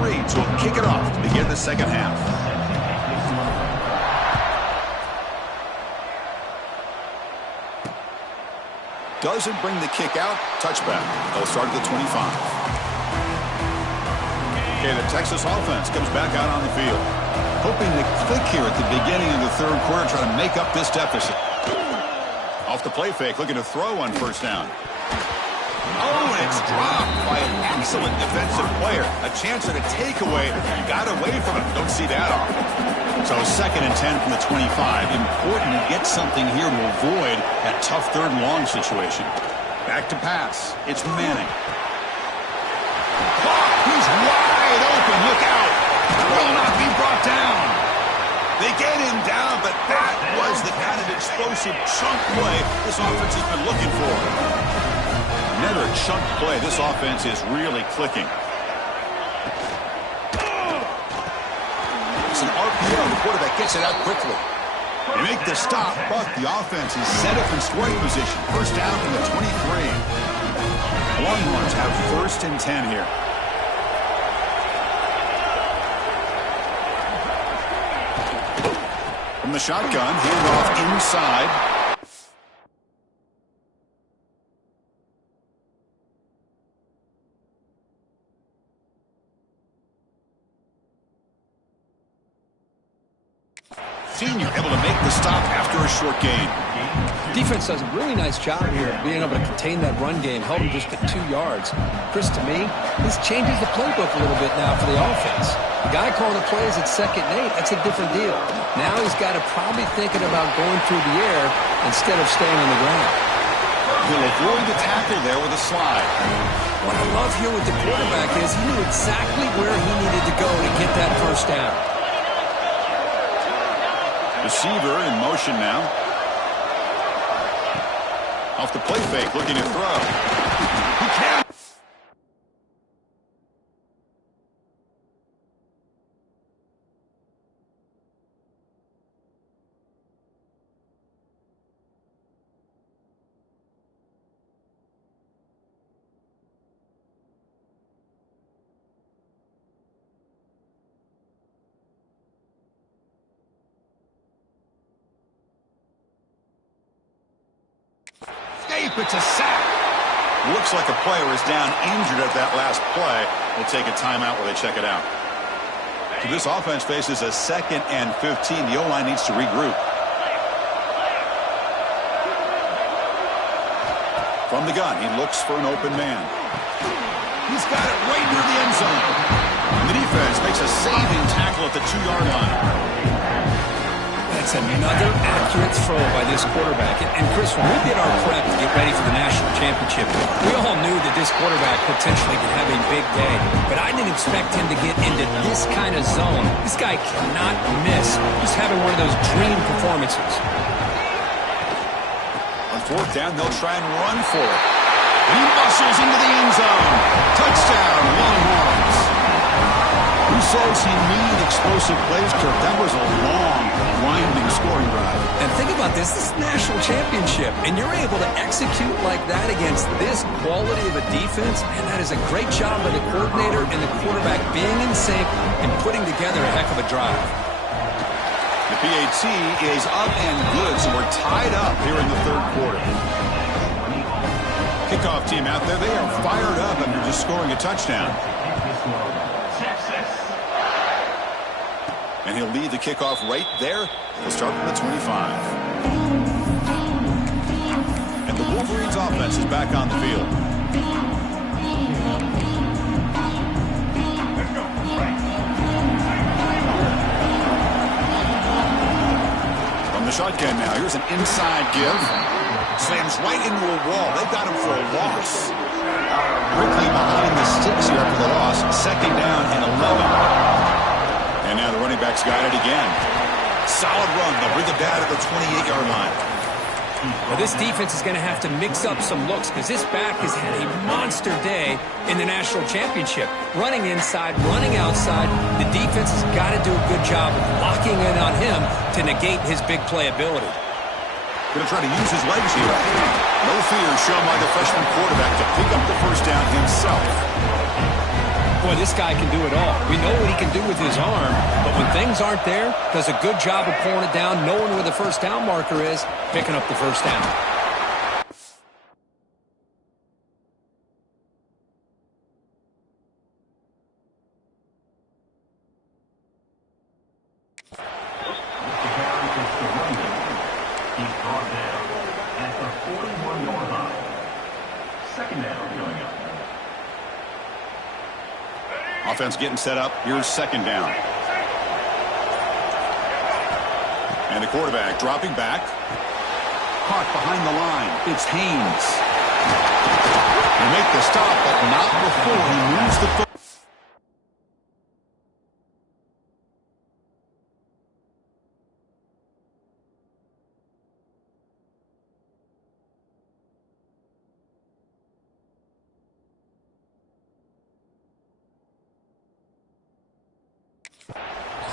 Wolverines will kick it off to begin the second half. Doesn't bring the kick out. Touchback. They'll start at the 25. Okay, the Texas offense comes back out on the field. Hoping to click here at the beginning of the third quarter, trying to make up this deficit. Off the play fake, looking to throw on first down. Oh, and it's dropped by an excellent defensive player. A chance at a takeaway. Got away from him. Don't see that often. So 2nd and 10 from the 25. Important to get something here to avoid that tough third and long situation. Back to pass. It's Manning. Oh, he's wide open. Look out. Will not be brought down. They get him down, but that was the kind of explosive chunk play this offense has been looking for. Another chunk play. This offense is really clicking. It's an RPO. The quarterback gets it out quickly. They make the stop, but the offense is set up in scoring position. First down from the 23. Longhorns have 1st and 10 here. From the shotgun, handoff inside. Senior able to make the stop after a short gain. Defense does a really nice job here of being able to contain that run game, held him just at 2 yards. Chris, to me, this changes the playbook a little bit now for the offense. The guy calling the plays at 2nd and 8, that's a different deal. Now he's got to probably thinking about going through the air instead of staying on the ground. He'll avoid the tackle there with a slide. What I love here with the quarterback is he knew exactly where he needed to go to get that first down. Receiver in motion now. Off the play fake, looking to throw. He can't. It's a sack. Looks like a player is down injured at that last play. We'll take a timeout while they check it out. So this offense faces a 2nd and 15. The O-line needs to regroup. From the gun, he looks for an open man. He's got it right near the end zone. And the defense makes a saving tackle at the 2-yard line. That's another accurate throw by this quarterback. And Chris, when we did our prep to get ready for the national championship, we all knew that this quarterback potentially could have a big day. But I didn't expect him to get into this kind of zone. This guy cannot miss. He's having one of those dream performances. On 4th down, they'll try and run for it. He muscles into the end zone. Touchdown, Longhorns. Who says you need explosive plays, Kirk? That was a long, winding scoring drive. And think about this. This is a national championship, and you're able to execute like that against this quality of a defense, and that is a great job by the coordinator and the quarterback being in sync and putting together a heck of a drive. The PAT is up and good, so we're tied up here in the third quarter. Kickoff team out there, they are fired up after just scoring a touchdown. And he'll lead the kickoff right there. He'll start from the 25. And the Wolverines offense is back on the field. From the shotgun now, here's an inside give. Slams right into a wall. They've got him for a loss. Quickly behind the sticks here after the loss. 2nd down and 11. And now the running back's got it again. Solid run. They'll bring it down to the 28-yard line. Well, this defense is going to have to mix up some looks because this back has had a monster day in the national championship. Running inside, running outside. The defense has got to do a good job of locking in on him to negate his big play ability. Going to try to use his legs here. No fear shown by the freshman quarterback to pick up the first down himself. Boy, this guy can do it all. We know what he can do with his arm, but when things aren't there, does a good job of pulling it down, knowing where the first down marker is, picking up the first down. Offense getting set up. Here's second down. And the quarterback dropping back. Caught behind the line. It's Haynes. They make the stop, but not before he moves the foot.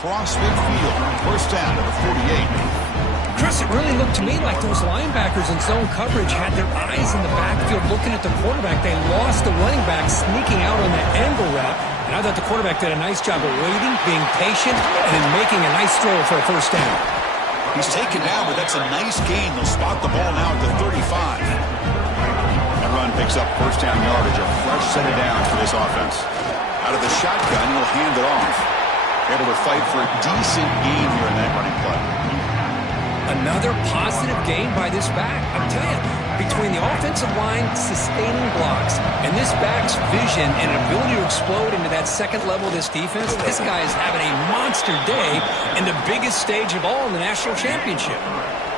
Cross midfield, first down to the 48. Chris, it really looked to me like those linebackers in zone coverage had their eyes in the backfield looking at the quarterback. They lost the running back sneaking out on that angle route. And I thought the quarterback did a nice job of waiting, being patient, and then making a nice throw for a first down. He's taken down, but that's a nice gain. They'll spot the ball now at the 35. That run picks up first down yardage, a fresh set of downs for this offense. Out of the shotgun, he'll hand it off. Able to fight for a decent gain here in that running play. Another positive gain by this back. I'm telling you, between the offensive line sustaining blocks and this back's vision and ability to explode into that second level of this defense, this guy is having a monster day in the biggest stage of all in the national championship.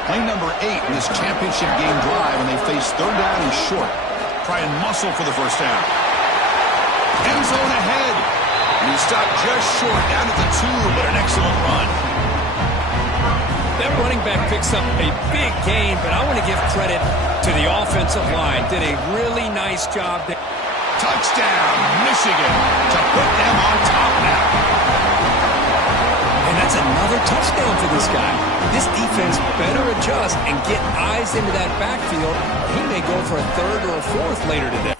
Play number 8 in this championship game drive, and they face third down and short. Try and muscle for the first down. End zone ahead. And he stopped just short down at the 2, but an excellent run. That running back picks up a big gain, but I want to give credit to the offensive line. Did a really nice job there. Touchdown, Michigan, to put them on top now. And that's another touchdown for this guy. This defense better adjust and get eyes into that backfield. He may go for a third or a fourth later today.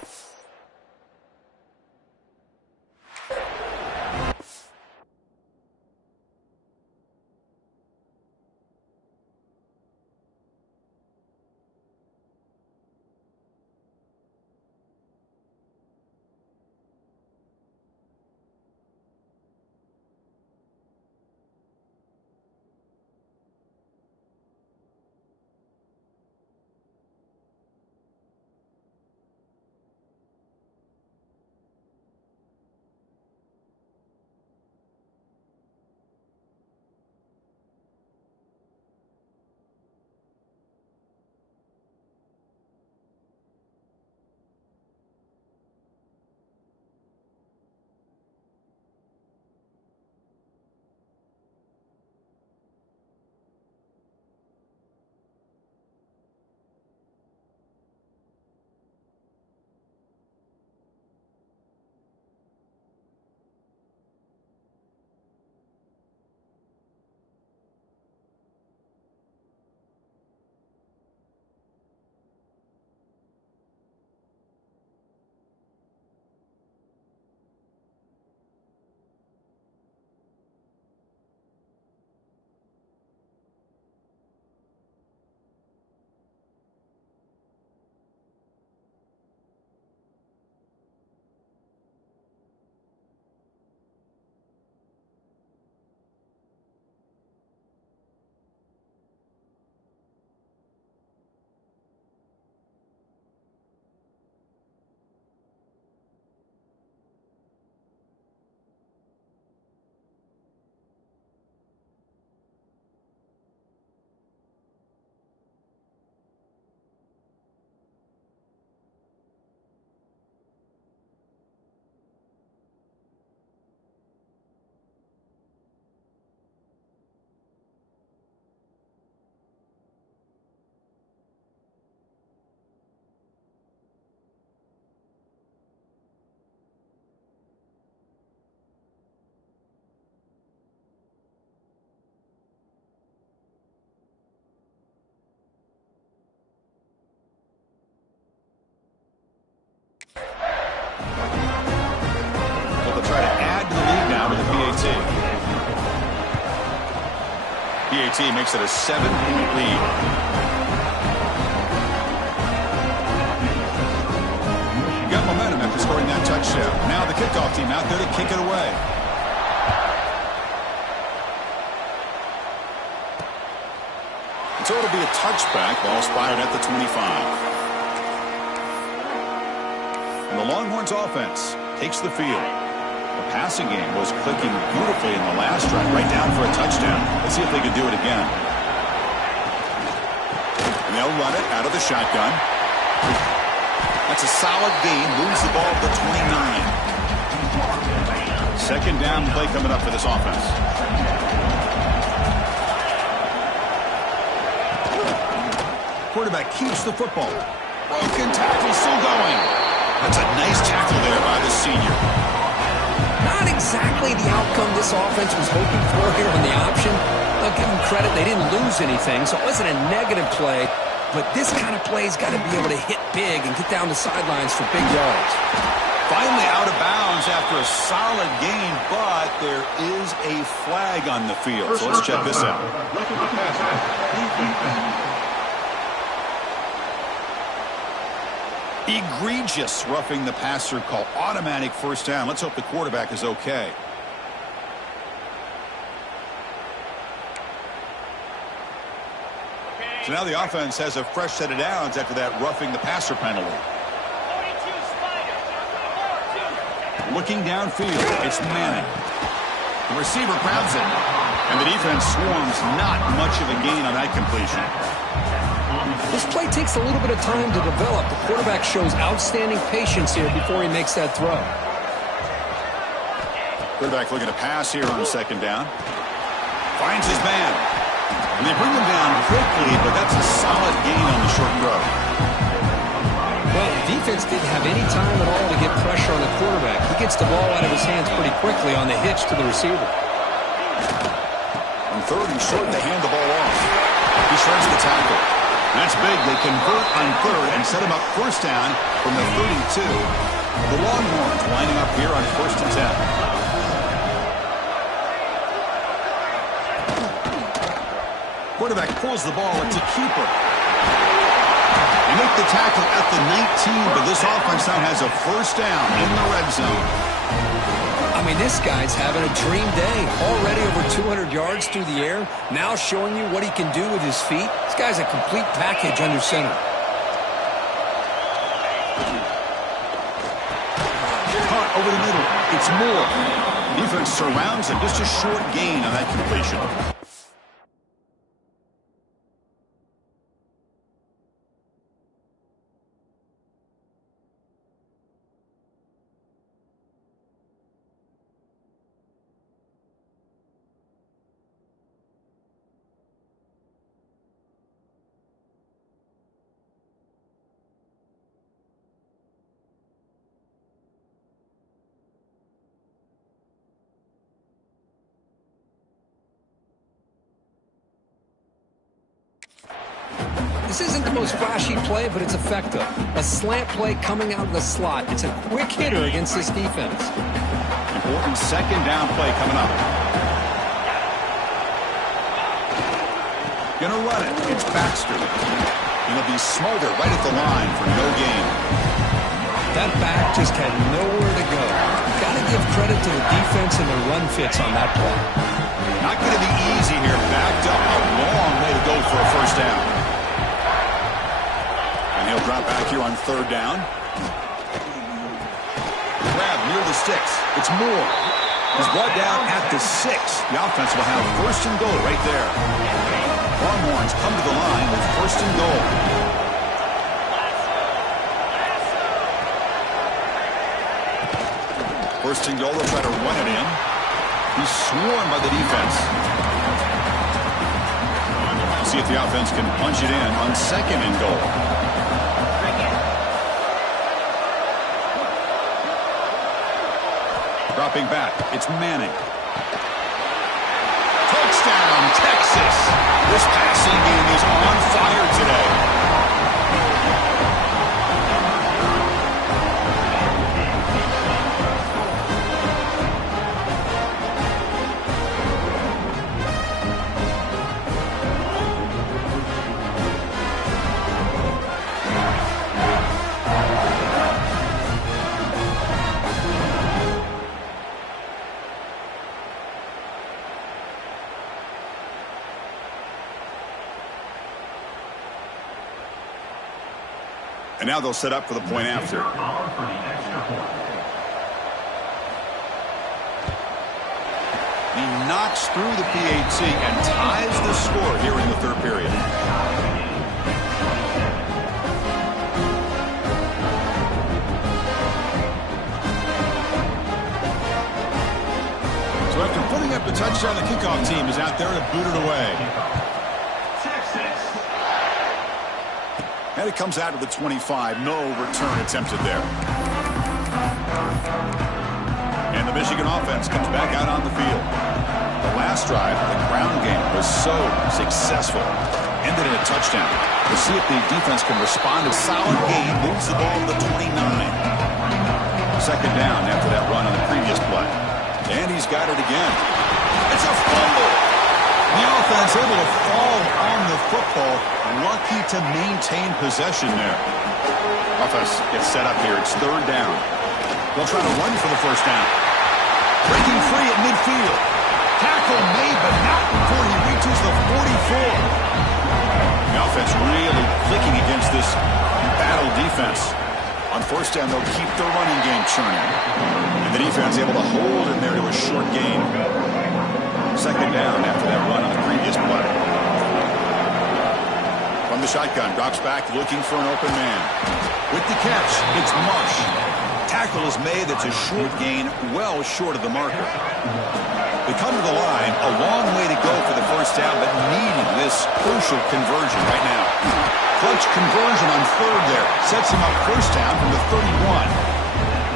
PAT makes it a 7-point lead. Got momentum after scoring that touchdown. Now the kickoff team out there to kick it away. So it'll be a touchback. Ball spotted at the 25. And the Longhorns offense takes the field. The passing game was clicking beautifully in the last drive, right down for a touchdown. Let's see if they can do it again. And they'll run it out of the shotgun. That's a solid gain. Moves the ball to the 29. Second down play coming up for this offense. Quarterback keeps the football. Broken tackle, still going. That's a nice tackle there by the senior. Not exactly the outcome this offense was hoping for here on the option. I'll give them credit. They didn't lose anything, so it wasn't a negative play. But this kind of play's got to be able to hit big and get down the sidelines for big yards. Finally out of bounds after a solid gain, but there is a flag on the field. So let's check this out. Egregious roughing the passer call. Automatic first down. Let's hope the quarterback is okay. So now the offense has a fresh set of downs after that roughing the passer penalty. Looking downfield, it's Manning. The receiver grabs it, and the defense swarms. Not much of a gain on that completion. This play takes a little bit of time to develop. The quarterback shows outstanding patience here before he makes that throw. Quarterback looking to pass here on second down. Finds his man. And they bring him down quickly, but that's a solid gain on the short throw. Well, the defense didn't have any time at all to get pressure on the quarterback. He gets the ball out of his hands pretty quickly on the hitch to the receiver. On third and short, they hand the ball off. He shreds the tackle. That's big. They convert on third and set him up first down from the 32. The Longhorns lining up here on first and 10. Quarterback pulls the ball. It's a keeper. They make the tackle at the 19, but this offense now has a first down in the red zone. I mean, this guy's having a dream day. Already over 200 yards through the air. Now showing you what he can do with his feet. This guy's a complete package under center. Caught over the middle. It's Moore. Defense surrounds him. Just a short gain on that completion. This isn't the most flashy play, but it's effective. A slant play coming out of the slot. It's a quick hitter against this defense. Important second down play coming up. Gonna run it. It's Baxter. Gonna be smothered right at the line for no gain. That back just had nowhere to go. Gotta give credit to the defense and the run fits on that play. Not gonna be easy here. Backed up a long way to go for a first down. He'll drop back here on third down. Grab near the sticks. It's Moore. He's brought down at the 6. The offense will have first and goal right there. Longhorns come to the line with first and goal. First and goal, they'll try to run it in. He's swarmed by the defense. See if the offense can punch it in on second and goal. Dropping back, it's Manning. Touchdown, Texas. This passing game is on fire today. And now they'll set up for the point after. He knocks through the PAT and ties the score here in the third period. So after putting up the touchdown, the kickoff team is out there to boot it away. And it comes out to the 25. No return attempted there. And the Michigan offense comes back out on the field. The last drive, the ground game, was so successful. Ended in a touchdown. We'll see if the defense can respond. A solid gain moves the ball to the 29. Second down after that run on the previous play. And he's got it again. It's a fumble. The offense able to fall on the football. Lucky to maintain possession there. Offense gets set up here. It's third down. They'll try to run for the first down. Breaking free at midfield. Tackle made, but not before he reaches the 44. The offense really clicking against this battle defense. On first down, they'll keep their running game churning. And the defense able to hold him there to a short gain. Second down after that run on the previous play. From the shotgun, drops back looking for an open man. With the catch, it's Mush. Tackle is made. That's a short gain, well short of the marker. They come to the line, a long way to go for the first down, but needing this crucial conversion right now. Clutch conversion on third there. Sets him up first down from the 31.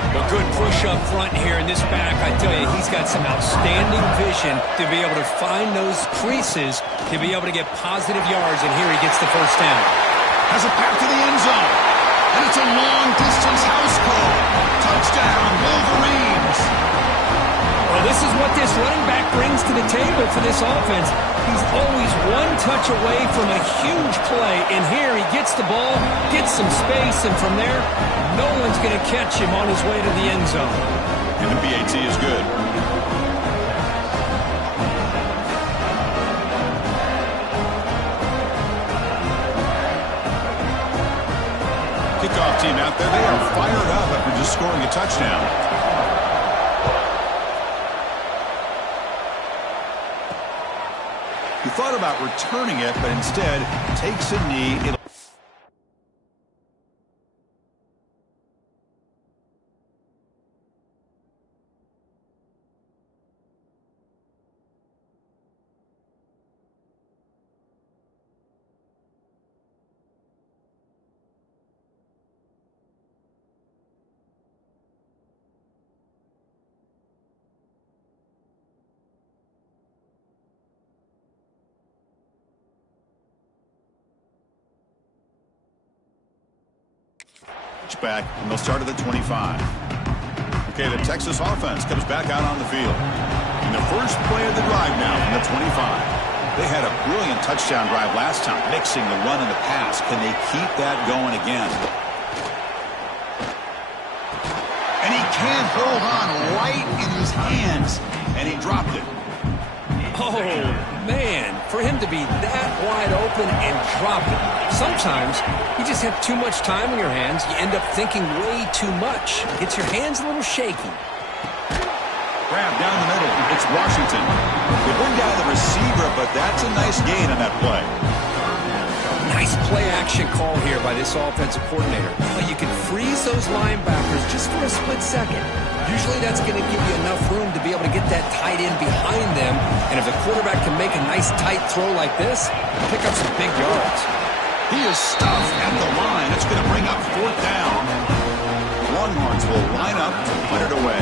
A good push up front here in this back. I tell you, he's got some outstanding vision to be able to find those creases, to be able to get positive yards, and here he gets the first down. Has a path to the end zone. And it's a long-distance house call. Touchdown, Wolverines. Well, this is what this running back brings to the table for this offense. He's always one touch away from a huge play, and here he gets the ball, gets some space, and from there, no one's going to catch him on his way to the end zone. And the PAT is good. Kickoff team out there, they are fired up after just scoring a touchdown. He thought about returning it, but instead takes a knee. Back, and they'll start at the 25. Okay, the Texas offense comes back out on the field. In the first play of the drive now from the 25. They had a brilliant touchdown drive last time, mixing the run and the pass. Can they keep that going again? And he can't hold on right in his hands, and he dropped it. Oh, man, for him to be that wide open and drop it. Sometimes you just have too much time in your hands. You end up thinking way too much. Gets your hands a little shaky. Grab down the middle. It's Washington. They bring down the receiver, but that's a nice gain on that play. Nice play-action call here by this offensive coordinator. But you can freeze those linebackers just for a split second. Usually that's going to give you enough room to be able to get that tight end behind them. And if the quarterback can make a nice tight throw like this, pick up some big yards. He is stuffed at the line. It's going to bring up fourth down. Longhorns will line up to put it away.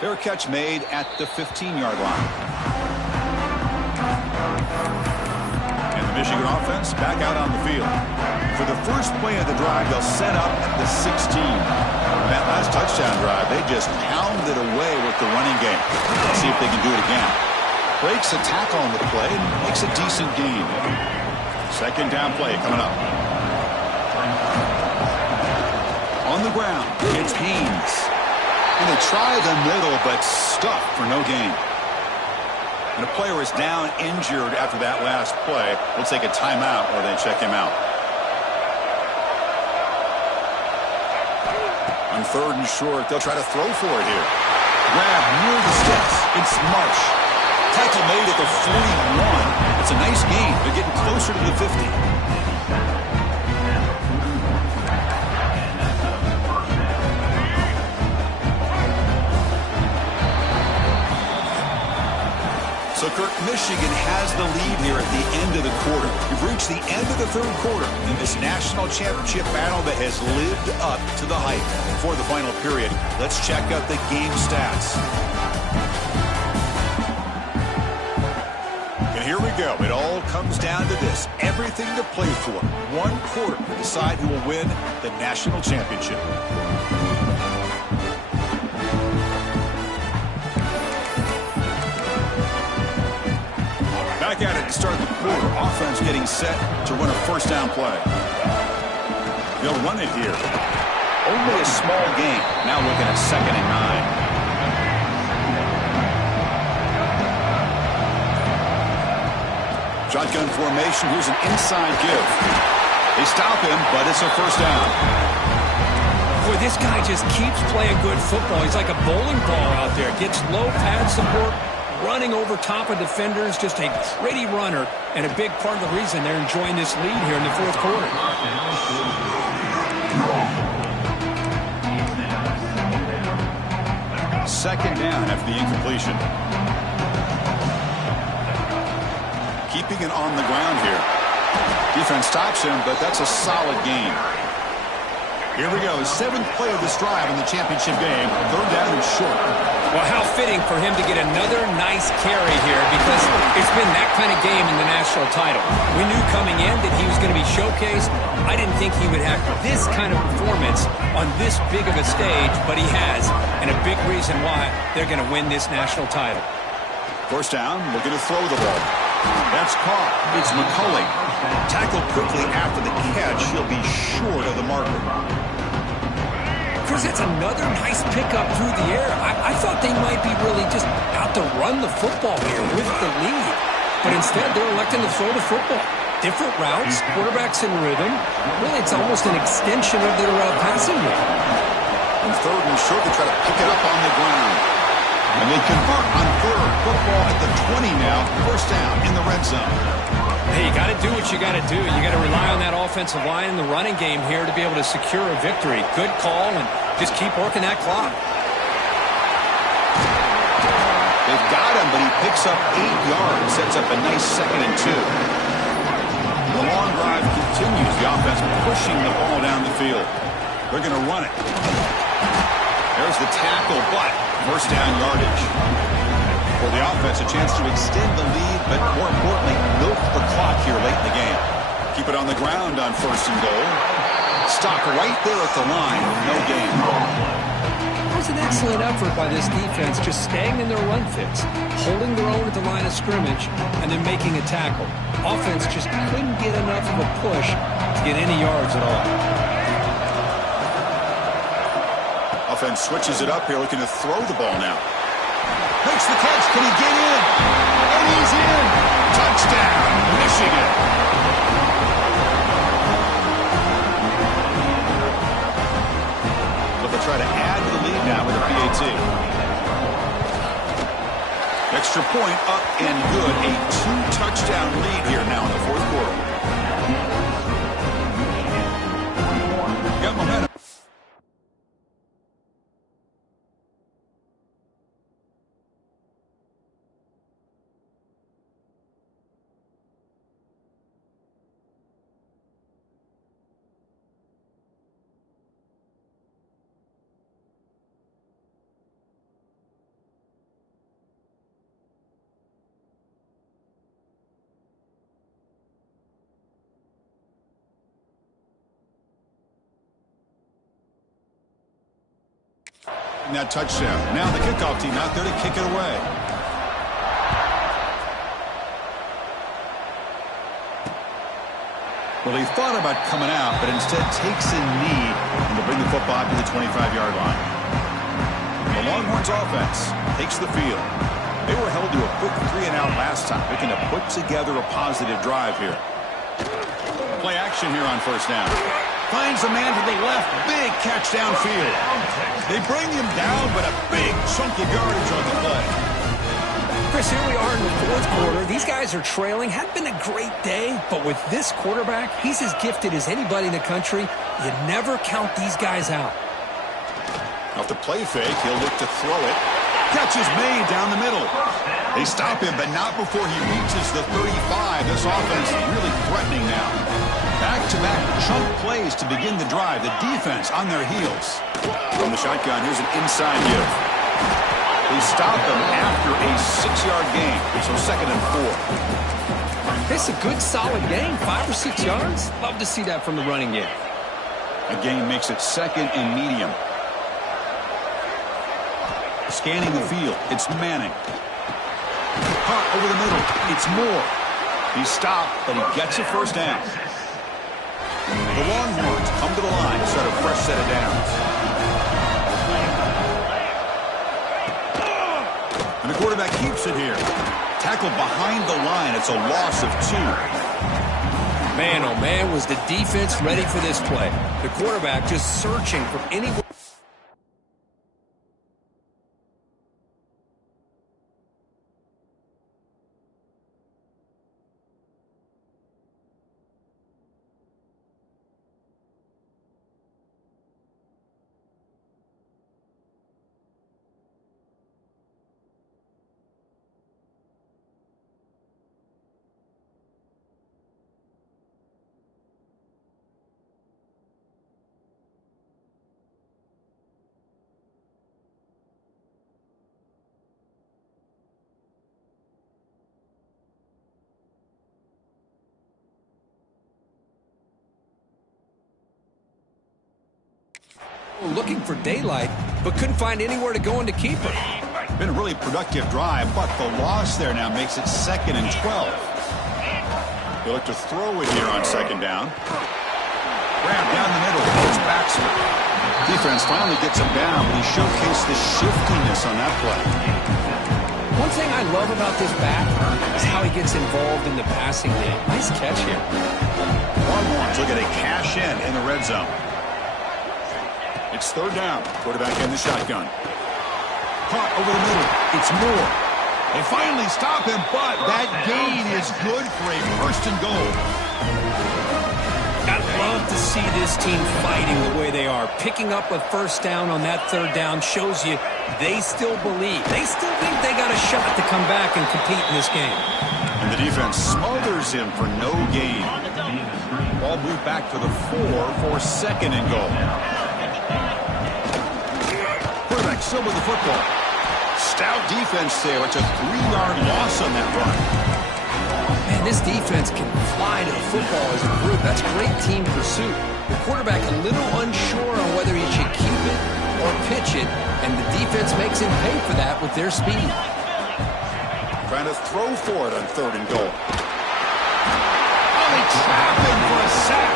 Fair catch made at the 15-yard line. And the Michigan offense back out on the field. For the first play of the drive, they'll set up at the 16. That last touchdown drive, they just pounded away with the running game. Let's see if they can do it again. Breaks a tackle on the play and makes a decent gain. Second down play coming up. On the ground, it's Haynes. And they try the middle, but stuck for no gain. When a player is down injured after that last play, we'll take a timeout or they check him out. On 3rd and short, they'll try to throw for it here. Grab near the sticks. It's Marsh. Tackle made at the 41. It's a nice gain. They're getting closer to the 50. So, Kirk, Michigan has the lead here at the end of the quarter. We've reached the end of the 3rd quarter in this national championship battle that has lived up to the hype. For the final period, let's check out the game stats. And here we go. It all comes down to this. Everything to play for. 1 quarter to decide who will win the national championship. Back at it to start the quarter. Offense getting set to run a 1st down play. They'll run it here. Only a small gain. Now looking at 2nd and 9. Shotgun formation. Here's an inside give. They stop him, but it's a 1st down. Boy, this guy just keeps playing good football. He's like a bowling ball out there. Gets low pad support. Running over top of defenders, just a gritty runner, and a big part of the reason they're enjoying this lead here in the 4th quarter. 2nd down after the incompletion. Keeping it on the ground here. Defense stops him, but that's a solid gain. Here we go, 7th play of this drive in the championship game. 3rd down and short. Well, how fitting for him to get another nice carry here, because it's been that kind of game in the national title. We knew coming in that he was going to be showcased. I didn't think he would have this kind of performance on this big of a stage, but he has, and a big reason why they're going to win this national title. 1st down, looking to throw the ball. That's caught. It's McCulley. Tackled quickly after the catch. He'll be short of the marker. Chris, it's another nice pickup through the air. I thought they might be really just out to run the football here with the lead. But instead, they're electing to throw the football. Different routes, quarterbacks in rhythm. Really, it's almost an extension of their passing game. On 3rd and short, they try to pick it up on the ground. And they convert on 3rd. Football at the 20 now. 1st down in the red zone. Hey, you got to do what you got to do. You got to rely on that offensive line and the running game here to be able to secure a victory. Good call, and just keep working that clock. They've got him, but he picks up 8 yards. Sets up a nice 2nd and 2. The long drive continues. The offense pushing the ball down the field. They're going to run it. There's the tackle, but 1st down yardage. For the offense, a chance to extend the lead, but more importantly, milk the clock here late in the game. Keep it on the ground on 1st and goal. Stop right there at the line with no gain. That was an excellent effort by this defense, just staying in their run fits, holding their own at the line of scrimmage, and then making a tackle. Offense just couldn't get enough of a push to get any yards at all. Offense switches it up here, looking to throw the ball now. Makes the catch. Can he get in? And he's in. Touchdown, Michigan. But they'll try to add to the lead now with a PAT. Extra point up and good. A 2-touchdown lead here now in the 4th quarter. Got momentum. That touchdown. Now the kickoff team out there to kick it away. Well, he thought about coming out, but instead takes a knee and to bring the football to the 25-yard line. The Longhorns offense takes the field. They were held to a quick 3-and-out last time, looking to put together a positive drive here. Play action here on first down. Finds a man to the left. Big catch downfield. They bring him down, but a big chunk of yardage on the play. Chris, here we are in the fourth quarter. These guys are trailing. Hadn't been a great day, but with this quarterback, he's as gifted as anybody in the country. You never count these guys out. Off the play fake, he'll look to throw it. Catch is made down the middle. They stop him, but not before he reaches the 35. This offense is really threatening now. Back-to-back chunk plays to begin the drive. The defense on their heels. From the shotgun, here's an inside view. They stop him after a 6-yard gain, so 2nd and 4. It's a good, solid gain, 5 or 6 yards. Love to see that from the running game. A gain makes it 2nd and medium. Scanning the field, it's Manning. Caught over the middle, it's Moore. He's stopped, but he gets a first down. The Longhorns come to the line, start a fresh set of downs. And the quarterback keeps it here. Tackled behind the line, it's a loss of 2. Man, oh man, was the defense ready for this play. The quarterback just searching for any... Looking for daylight, but couldn't find anywhere to go into keeper. Been a really productive drive, but the loss there now makes it 2nd and 12. They look to throw it here on 2nd down. Grab down the middle. It's Baxter. Defense finally gets him down, but he showcased the shiftiness on that play. One thing I love about this back is how he gets involved in the passing game. Nice catch here. Longhorns look at a cash in the red zone. It's 3rd down. Quarterback in the shotgun. Caught over the middle. It's Moore. They finally stop him, but that gain is good for a 1st and goal. I'd love to see this team fighting the way they are. Picking up a first down on that 3rd down shows you they still believe. They still think they got a shot to come back and compete in this game. And the defense smothers him for no gain. Ball moved back to the 4 for 2nd and goal. Quarterback still with the football. Stout defense there. It's a 3-yard loss on that run. Man, this defense can fly to the football as a group. That's great team pursuit. The quarterback a little unsure on whether he should keep it or pitch it, and the defense makes him pay for that with their speed. Trying to throw for it on 3rd and goal. Oh, they trap him for a sack.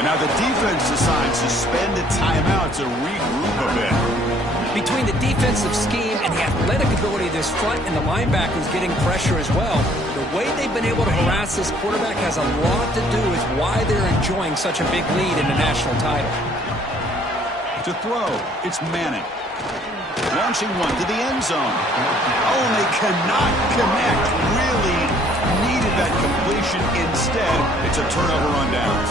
And now the defense decides to spend a timeout to regroup a bit. Between the defensive scheme and the athletic ability of this front and the linebackers getting pressure as well, the way they've been able to harass this quarterback has a lot to do with why they're enjoying such a big lead in the national title. To throw, it's Manning. Launching one to the end zone. Oh, and they cannot connect. Really needed that completion. Instead, it's a turnover on downs.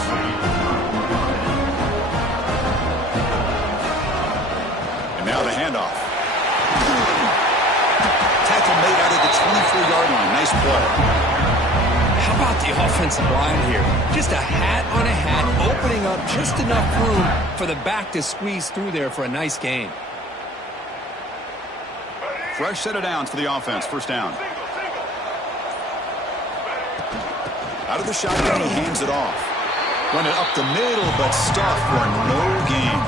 And now the handoff. Tackle made out of the 24-yard line. Nice play. How about the offensive line here? Just a hat on a hat, opening up just enough room for the back to squeeze through there for a nice gain. Fresh set of downs for the offense. 1st down. Out of the shotgun, he hands it off. Run it up the middle, but stuffed for no gain.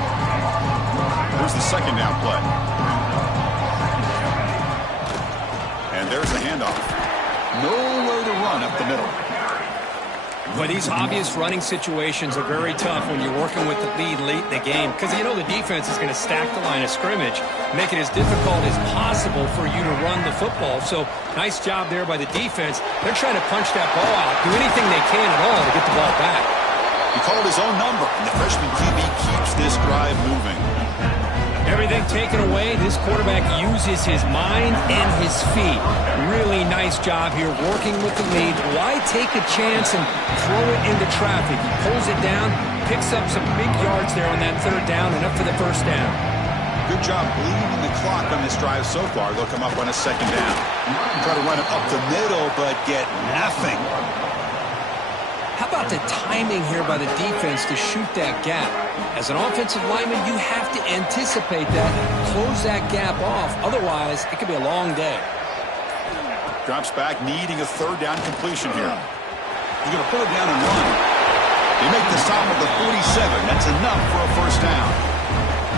There's the 2nd down play. And there's the handoff. Nowhere to run up the middle. Well, these obvious running situations are very tough when you're working with the lead late in the game because you know the defense is going to stack the line of scrimmage, make it as difficult as possible for you to run the football. So nice job there by the defense. They're trying to punch that ball out, do anything they can at all to get the ball back. He called his own number, and the freshman QB keeps this drive moving. Everything taken away, this quarterback uses his mind and his feet. Really nice job here working with the lead. Why take a chance and throw it into traffic? He pulls it down, picks up some big yards there on that third down and up for the first down. Good job bleeding the clock on this drive so far. They'll come up on a second down. Try to run it up the middle, but get nothing. How about the timing here by the defense to shoot that gap? As an offensive lineman, you have to anticipate that, close that gap off. Otherwise, it could be a long day. Drops back, needing a third down completion here. He's going to put it down and run. They make the stop at the 47. That's enough for a first down.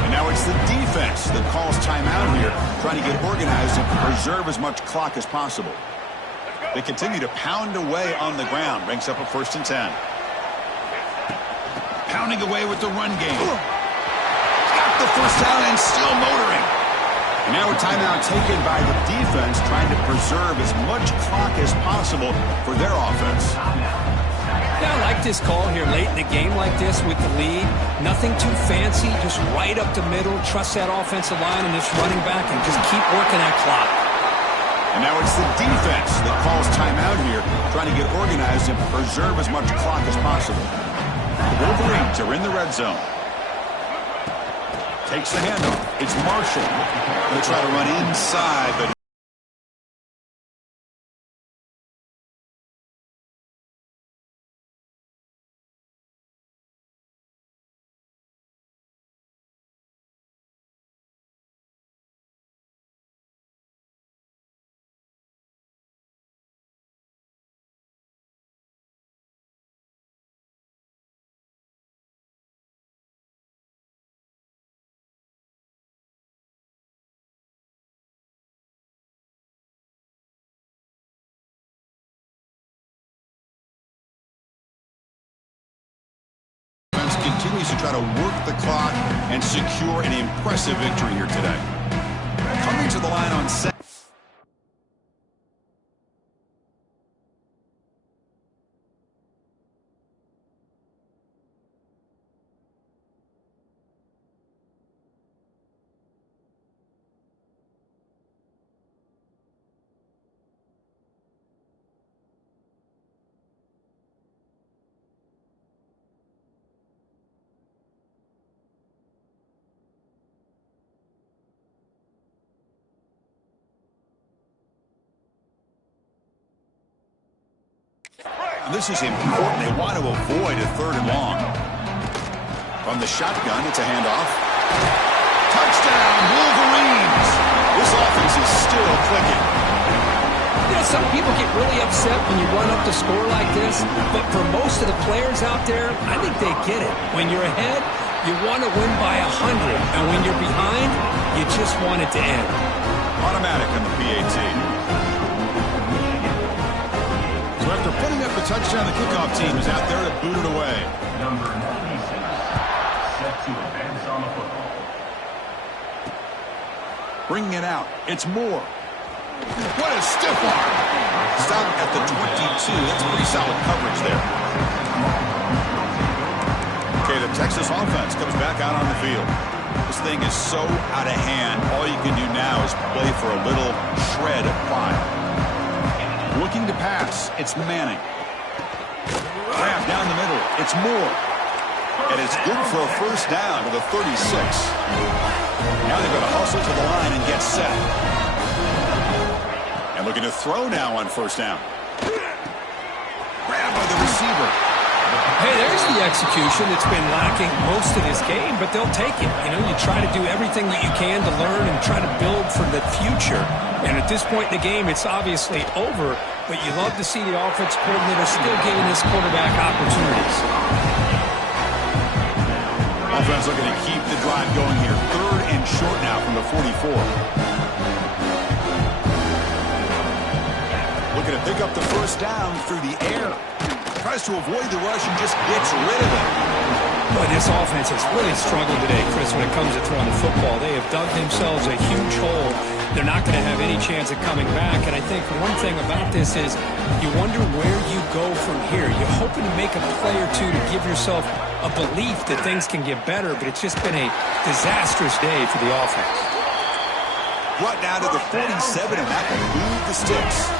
And now it's the defense that calls timeout here, trying to get organized and preserve as much clock as possible. They continue to pound away on the ground. Ranks up a 1st and 10. Pounding away with the run game. Got the first down and still motoring. And now a timeout taken by the defense, trying to preserve as much clock as possible for their offense. Yeah, I like this call here late in the game like this with the lead. Nothing too fancy, just right up the middle. Trust that offensive line and this running back and just keep working that clock. And now it's the defense that calls timeout here, trying to get organized and preserve as much clock as possible. The Wolverines are in the red zone. Takes the handoff. It's Marshall. Going to try to run inside, but continues to try to work the clock and secure an impressive victory here today. Coming to the line on set. This is important. They want to avoid a 3rd and long. From the shotgun, it's a handoff. Touchdown, Wolverines! This offense is still clicking. You know, some people get really upset when you run up the score like this, but for most of the players out there, I think they get it. When you're ahead, you want to win by 100, and when you're behind, you just want it to end. Automatic on the PAT. So after putting up the touchdown, the kickoff team is out there to boot it away. Number 96, set to advance on the football. Bringing it out. It's Moore. What a stiff arm. Stop at the 22. That's pretty solid coverage there. Okay, the Texas offense comes back out on the field. This thing is so out of hand. All you can do now is play for a little shred of pride. Looking to pass. It's Manning. Grab down the middle. It's Moore. And it's good for a first down to the 36. Now they've got to hustle to the line and get set. And looking to throw now on first down. Grab by the receiver. Hey, there's the execution that's been lacking most of this game, but they'll take it. You know, you try to do everything that you can to learn and try to build for the future. And at this point in the game, it's obviously over, but you love to see the offense coordinator still giving this quarterback opportunities. Offense looking to keep the drive going here. 3rd and short now from the 44. Looking to pick up the first down through the air. tries to avoid the rush and just gets rid of it. Boy, this offense has really struggled today, Chris, when it comes to throwing the football. They have dug themselves a huge hole. They're not going to have any chance of coming back. And I think one thing about this is you wonder where you go from here. You're hoping to make a play or two to give yourself a belief that things can get better, but it's just been a disastrous day for the offense. Brought down to the 47, and that will move the sticks.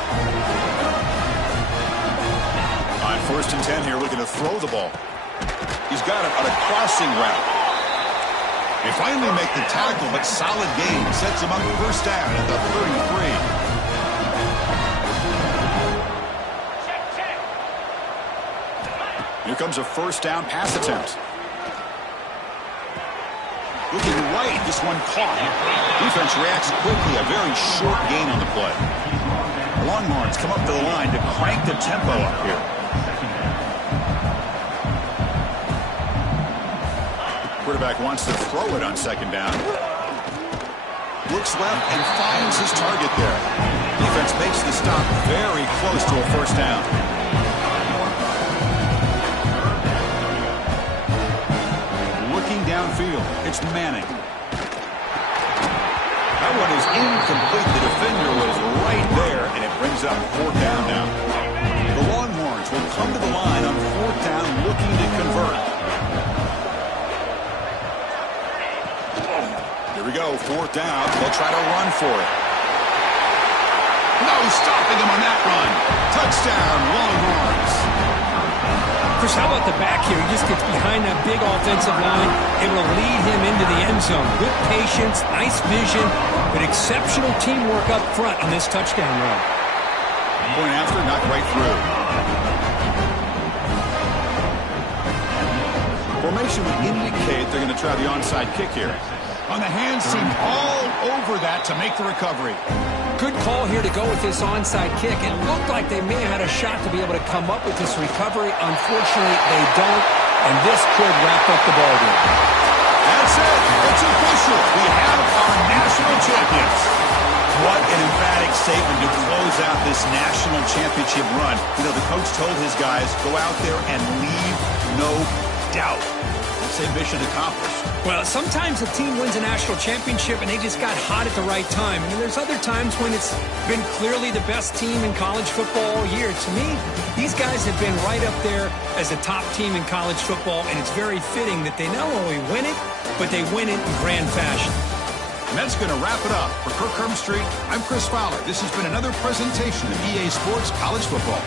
On 1st and 10 here, looking to throw the ball. He's got it on a crossing route. They finally make the tackle, but solid gain sets him up 1st down at the 33. Here comes a 1st down pass attempt. Looking right, this one caught. Defense reacts quickly, a very short gain on the play. The Longhorns come up to the line to crank the tempo up here. Quarterback wants to throw it on 2nd down. Looks left and finds his target there. Defense makes the stop very close to a 1st down. Looking downfield, it's Manning. That one is incomplete. The defender was right there, and it brings up 4th down now. The Longhorns will come to the line on 4th down looking to convert. Here we go, 4th down. They'll try to run for it. No stopping him on that run. Touchdown, Longhorns. Chris, how about the back here? He just gets behind that big offensive line, able to lead him into the end zone. Good patience, nice vision, but exceptional teamwork up front on this touchdown run. Point after, not right through. Formation would indicate they're going to try the onside kick here. On the hands, seemed all over that to make the recovery. Good call here to go with this onside kick. It looked like they may have had a shot to be able to come up with this recovery. Unfortunately, they don't, and this could wrap up the ballgame. That's it. It's official. We have our national champions. What an emphatic statement to close out this national championship run. You know, the coach told his guys, go out there and leave no doubt. Say mission accomplished. Well, sometimes a team wins a national championship and they just got hot at the right time. And there's other times when it's been clearly the best team in college football all year. To me, these guys have been right up there as a top team in college football, and it's very fitting that they not only win it, but they win it in grand fashion. And that's going to wrap it up. For Kirk Street, I'm Chris Fowler. This has been another presentation of EA Sports College Football.